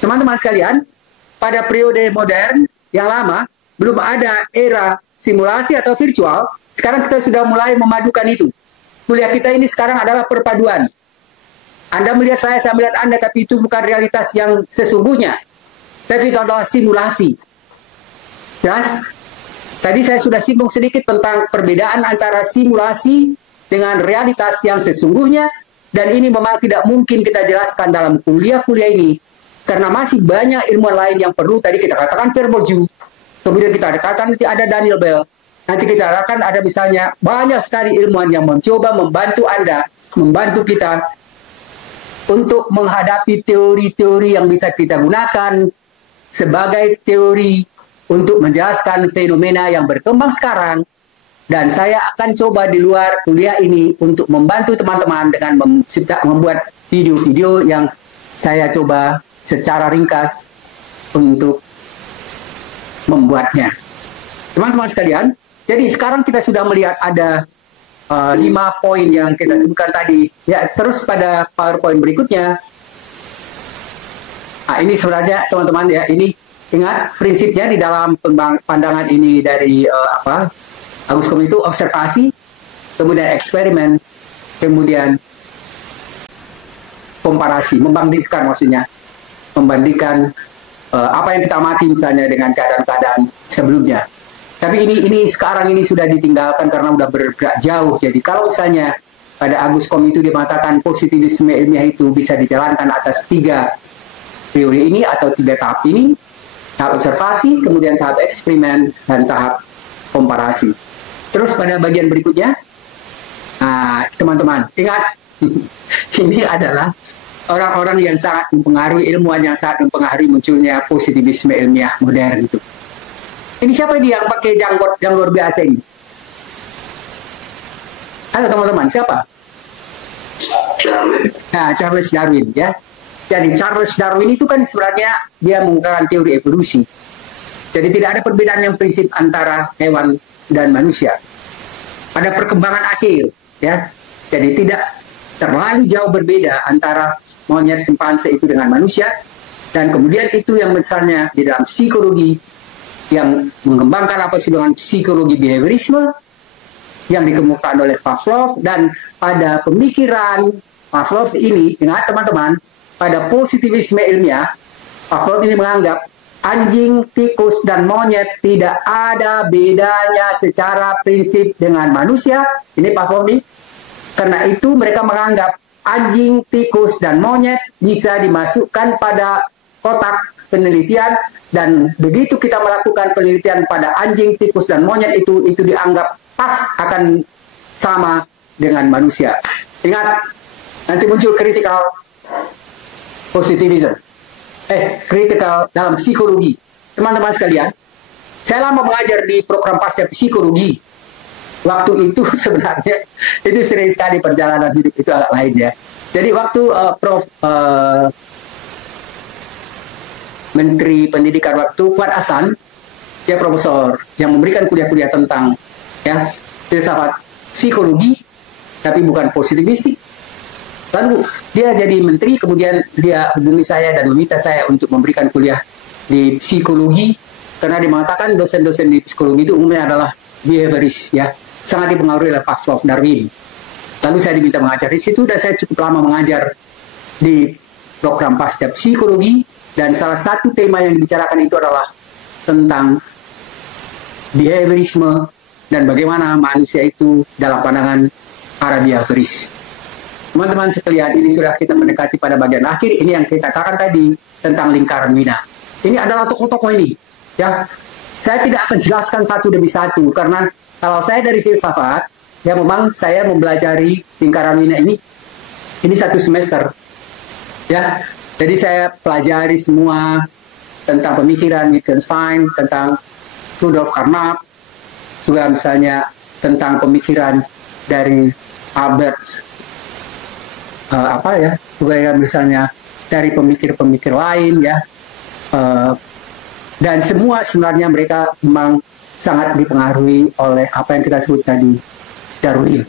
Teman-teman sekalian, pada periode modern yang lama belum ada era simulasi atau virtual. Sekarang kita sudah mulai memadukan itu. Kuliah kita ini sekarang adalah perpaduan. Anda melihat saya melihat Anda, tapi itu bukan realitas yang sesungguhnya. Tapi itu adalah simulasi. Jelas? Tadi saya sudah singgung sedikit tentang perbedaan antara simulasi dengan realitas yang sesungguhnya, dan ini memang tidak mungkin kita jelaskan dalam kuliah-kuliah ini, karena masih banyak ilmuwan lain yang perlu. Tadi kita katakan Pierre Bourdieu, kemudian kita katakan nanti ada Daniel Bell, nanti kita akan ada misalnya banyak sekali ilmuwan yang mencoba membantu Anda, membantu kita untuk menghadapi teori-teori yang bisa kita gunakan sebagai teori untuk menjelaskan fenomena yang berkembang sekarang. Dan saya akan coba di luar kuliah ini untuk membantu teman-teman dengan membuat video-video yang saya coba secara ringkas untuk membuatnya. Teman-teman sekalian, jadi sekarang kita sudah melihat ada 5 poin yang kita sebutkan tadi. Ya, terus pada PowerPoint berikutnya. Nah, ini sebenarnya teman-teman ya, ini ingat prinsipnya di dalam pandangan ini dari Agus Kom itu observasi, kemudian eksperimen, kemudian komparasi, membandingkan maksudnya, membandingkan apa yang kita amati misalnya dengan keadaan-keadaan sebelumnya. Tapi ini sekarang ini sudah ditinggalkan karena sudah bergerak jauh. Jadi kalau misalnya pada Agus Kom itu dimatakan positivisme ilmiah itu bisa dijalankan atas 3 teori ini atau 3 tahap ini, tahap observasi, kemudian tahap eksperimen, dan tahap komparasi. Terus pada bagian berikutnya, teman-teman. Ingat, ini adalah orang-orang yang sangat mempengaruhi, ilmuwan yang sangat mempengaruhi munculnya positivisme ilmiah modern itu. Ini siapa dia yang pakai janggot yang luar biasa ini? Halo teman-teman, siapa? Darwin. Nah, Charles Darwin ya. Jadi Charles Darwin itu kan sebenarnya dia mengungkapkan teori evolusi. Jadi tidak ada perbedaan yang prinsip antara hewan dan manusia. Ada perkembangan akhir ya. Jadi tidak terlalu jauh berbeda antara monyet simpanse itu dengan manusia. Dan kemudian itu yang misalnya di dalam psikologi yang mengembangkan apa sih dengan psikologi behaviorisme yang dikemukakan oleh Pavlov, dan pada pemikiran Pavlov ini, ingat teman-teman, pada positivisme ilmiah, Pavlov ini menganggap anjing, tikus, dan monyet tidak ada bedanya secara prinsip dengan manusia. Ini Pavlov nih. Karena itu mereka menganggap anjing, tikus, dan monyet bisa dimasukkan pada kotak penelitian, dan begitu kita melakukan penelitian pada anjing, tikus, dan monyet itu dianggap pas akan sama dengan manusia. Ingat, nanti muncul critical positivism. Critical dalam psikologi. Teman-teman sekalian, saya lama mengajar di program pasca psikologi. Waktu itu sebenarnya itu sering sekali perjalanan hidup itu agak lain ya. Jadi waktu Menteri Pendidikan waktu Fuad Hasan, dia profesor yang memberikan kuliah-kuliah tentang ya filsafat psikologi, tapi bukan positivistik. Lalu dia jadi menteri, kemudian dia hubungi saya dan meminta saya untuk memberikan kuliah di psikologi, karena dia mengatakan dosen-dosen di psikologi itu umumnya adalah behavioris ya, sangat dipengaruhi oleh Pavlov, Darwin. Lalu saya diminta mengajar di situ, dan saya cukup lama mengajar di program pasca psikologi, dan salah satu tema yang dibicarakan itu adalah tentang behaviorisme dan bagaimana manusia itu dalam pandangan para behavioris. Teman-teman sekalian, ini sudah kita mendekati pada bagian akhir. Ini yang kita katakan tadi tentang lingkaran Wina. Ini adalah tokoh-tokoh ini ya. Saya tidak akan jelaskan satu demi satu, karena kalau saya dari filsafat ya, memang saya mempelajari lingkaran Wina ini satu semester ya. Jadi saya pelajari semua tentang pemikiran Wittgenstein, tentang Rudolf Carnap, juga misalnya tentang pemikiran dari Albert juga misalnya dari pemikir-pemikir lain ya, dan semua sebenarnya mereka memang sangat dipengaruhi oleh apa yang kita sebut tadi, Darwin.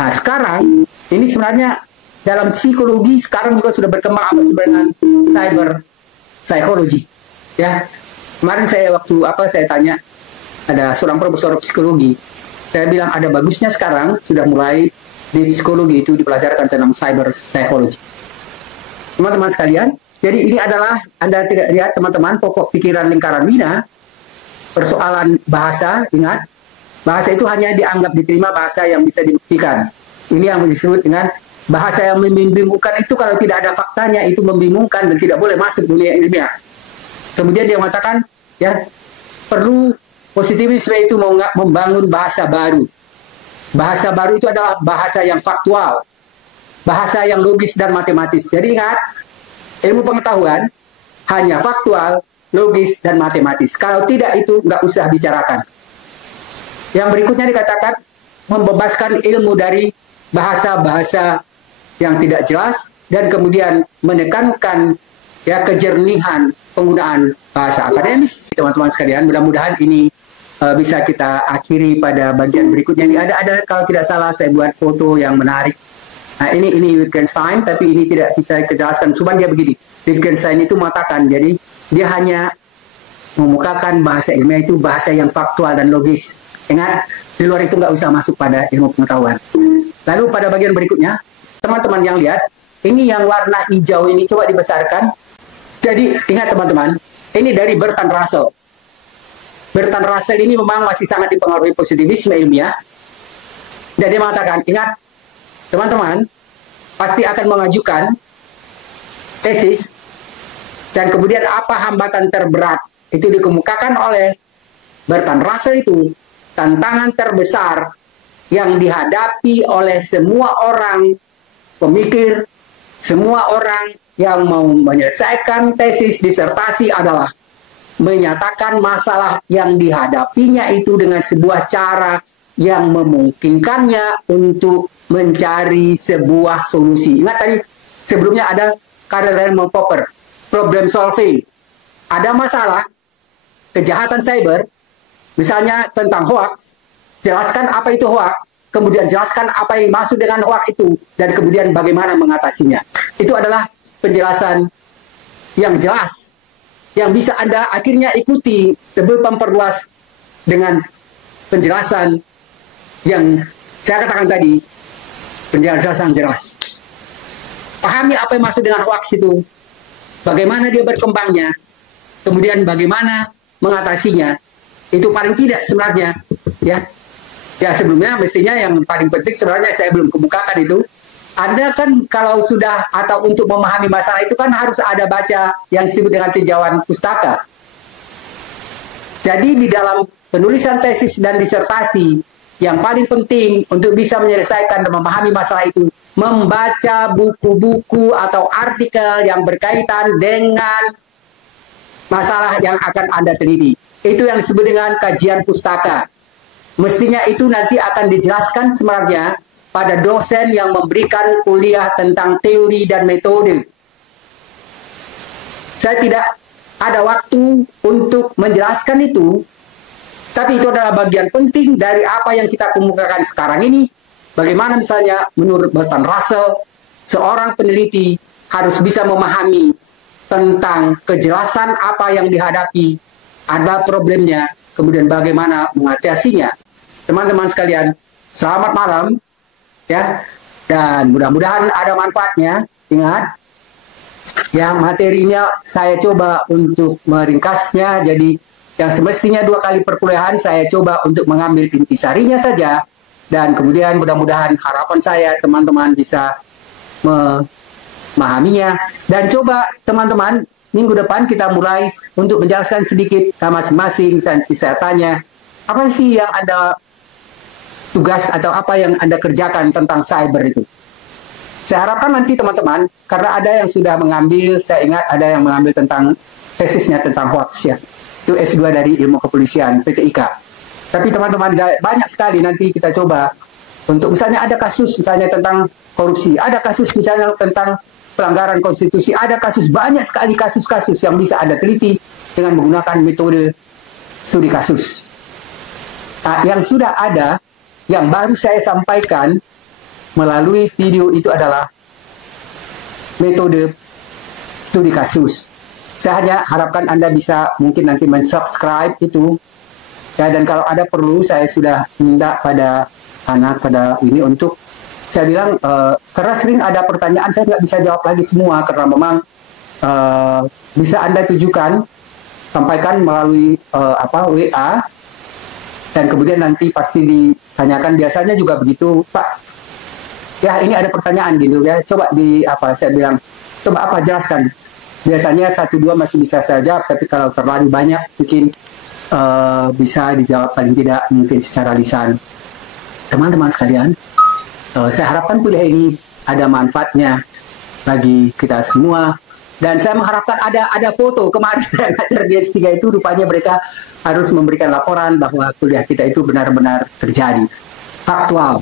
Nah sekarang ini sebenarnya dalam psikologi sekarang juga sudah berkembang apa sebenarnya cyber psychology ya. Kemarin saya saya tanya ada seorang profesor psikologi, saya bilang ada bagusnya sekarang sudah mulai di psikologi itu dipelajarkan tentang cyber psychology. Teman-teman sekalian, jadi ini adalah Anda lihat teman-teman pokok pikiran lingkaran Wina. Persoalan bahasa, ingat, bahasa itu hanya dianggap diterima bahasa yang bisa dibuktikan. Ini yang disebut dengan bahasa yang membingungkan. Itu kalau tidak ada faktanya itu membingungkan dan tidak boleh masuk dunia ilmiah. Kemudian dia mengatakan ya, perlu positivisme itu membangun bahasa baru. Bahasa baru itu adalah bahasa yang faktual, bahasa yang logis dan matematis. Jadi ingat, ilmu pengetahuan hanya faktual, logis, dan matematis. Kalau tidak itu nggak usah bicarakan. Yang berikutnya dikatakan membebaskan ilmu dari bahasa-bahasa yang tidak jelas, dan kemudian menekankan ya kejernihan penggunaan bahasa akademis. Teman-teman sekalian, mudah-mudahan ini bisa kita akhiri pada bagian berikutnya. Ini ada kalau tidak salah saya buat foto yang menarik. Nah ini Wittgenstein, tapi ini tidak bisa dijelaskan. Cuma dia begini, Wittgenstein itu mengatakan, jadi dia hanya memukakan bahasa ilmiah itu bahasa yang faktual dan logis. Ingat, di luar itu nggak usah masuk pada ilmu pengetahuan. Lalu pada bagian berikutnya, teman-teman yang lihat, ini yang warna hijau ini coba dibesarkan. Jadi ingat teman-teman, ini dari Bertrand Russell. Bertrand Russell ini memang masih sangat dipengaruhi positivisme ilmiah. Dan dia mengatakan, ingat teman-teman, pasti akan mengajukan tesis, dan kemudian apa hambatan terberat itu dikemukakan oleh Bertrand Russell itu, tantangan terbesar yang dihadapi oleh semua orang pemikir, semua orang yang mau menyelesaikan tesis disertasi adalah menyatakan masalah yang dihadapinya itu dengan sebuah cara yang memungkinkannya untuk mencari sebuah solusi. Ingat tadi sebelumnya ada Karl Raymond Popper, problem solving. Ada masalah kejahatan cyber, misalnya tentang hoax, jelaskan apa itu hoax, kemudian jelaskan apa yang maksud dengan hoax itu, dan kemudian bagaimana mengatasinya. Itu adalah penjelasan yang jelas, yang bisa Anda akhirnya ikuti, lebih memperluas dengan penjelasan yang saya katakan tadi, penjelasan jelas. Pahami apa yang maksud dengan hoax itu, bagaimana dia berkembangnya, kemudian bagaimana mengatasinya. Itu paling tidak sebenarnya, ya. Ya sebelumnya mestinya yang paling penting sebenarnya saya belum kemukakan itu. Anda kan kalau sudah atau untuk memahami masalah itu kan harus ada baca yang disebut dengan tinjauan pustaka. Jadi di dalam penulisan tesis dan disertasi, yang paling penting untuk bisa menyelesaikan dan memahami masalah itu, membaca buku-buku atau artikel yang berkaitan dengan masalah yang akan Anda teliti. Itu yang disebut dengan kajian pustaka. Mestinya itu nanti akan dijelaskan sebenarnya pada dosen yang memberikan kuliah tentang teori dan metode. Saya tidak ada waktu untuk menjelaskan itu, tapi itu adalah bagian penting dari apa yang kita kemukakan sekarang ini. Bagaimana misalnya menurut Bertrand Russell, seorang peneliti harus bisa memahami tentang kejelasan apa yang dihadapi, ada problemnya, kemudian bagaimana mengatasinya. Teman-teman sekalian, selamat malam, ya, dan mudah-mudahan ada manfaatnya. Ingat, ya materinya saya coba untuk meringkasnya, jadi yang semestinya 2 kali perkuliahan saya coba untuk mengambil intisarinya saja, dan kemudian mudah-mudahan harapan saya teman-teman bisa memahaminya. Dan coba teman-teman minggu depan kita mulai untuk menjelaskan sedikit masing-masing. Saya tanya, apa sih yang Anda tugas atau apa yang Anda kerjakan tentang cyber itu? Saya harapkan nanti teman-teman, karena ada yang sudah mengambil, saya ingat ada yang mengambil tentang tesisnya tentang hoax, ya. Itu S2 dari Ilmu Kepolisian, PTIK. Tapi teman-teman, banyak sekali nanti kita coba untuk misalnya ada kasus misalnya tentang korupsi, ada kasus misalnya tentang pelanggaran konstitusi, ada kasus, banyak sekali kasus-kasus yang bisa Anda teliti dengan menggunakan metode studi kasus. Nah, yang sudah ada, yang baru saya sampaikan melalui video itu adalah metode studi kasus. Saya hanya harapkan Anda bisa mungkin nanti mensubscribe itu, ya, dan kalau ada perlu saya sudah minta pada anak pada ini untuk saya bilang karena sering ada pertanyaan saya nggak bisa jawab lagi semua karena memang bisa Anda tujukan, sampaikan melalui WA, dan kemudian nanti pasti ditanyakan. Biasanya juga begitu, Pak, ya ini ada pertanyaan gitu ya, coba saya bilang coba jelaskan. Biasanya 1-2 masih bisa saya jawab, tapi kalau terlalu banyak mungkin bisa dijawab paling tidak mungkin secara lisan. Teman-teman sekalian, saya harapkan kuliah ini ada manfaatnya bagi kita semua. Dan saya mengharapkan ada foto. Kemarin saya ngajar di S3 itu rupanya mereka harus memberikan laporan bahwa kuliah kita itu benar-benar terjadi. Faktual.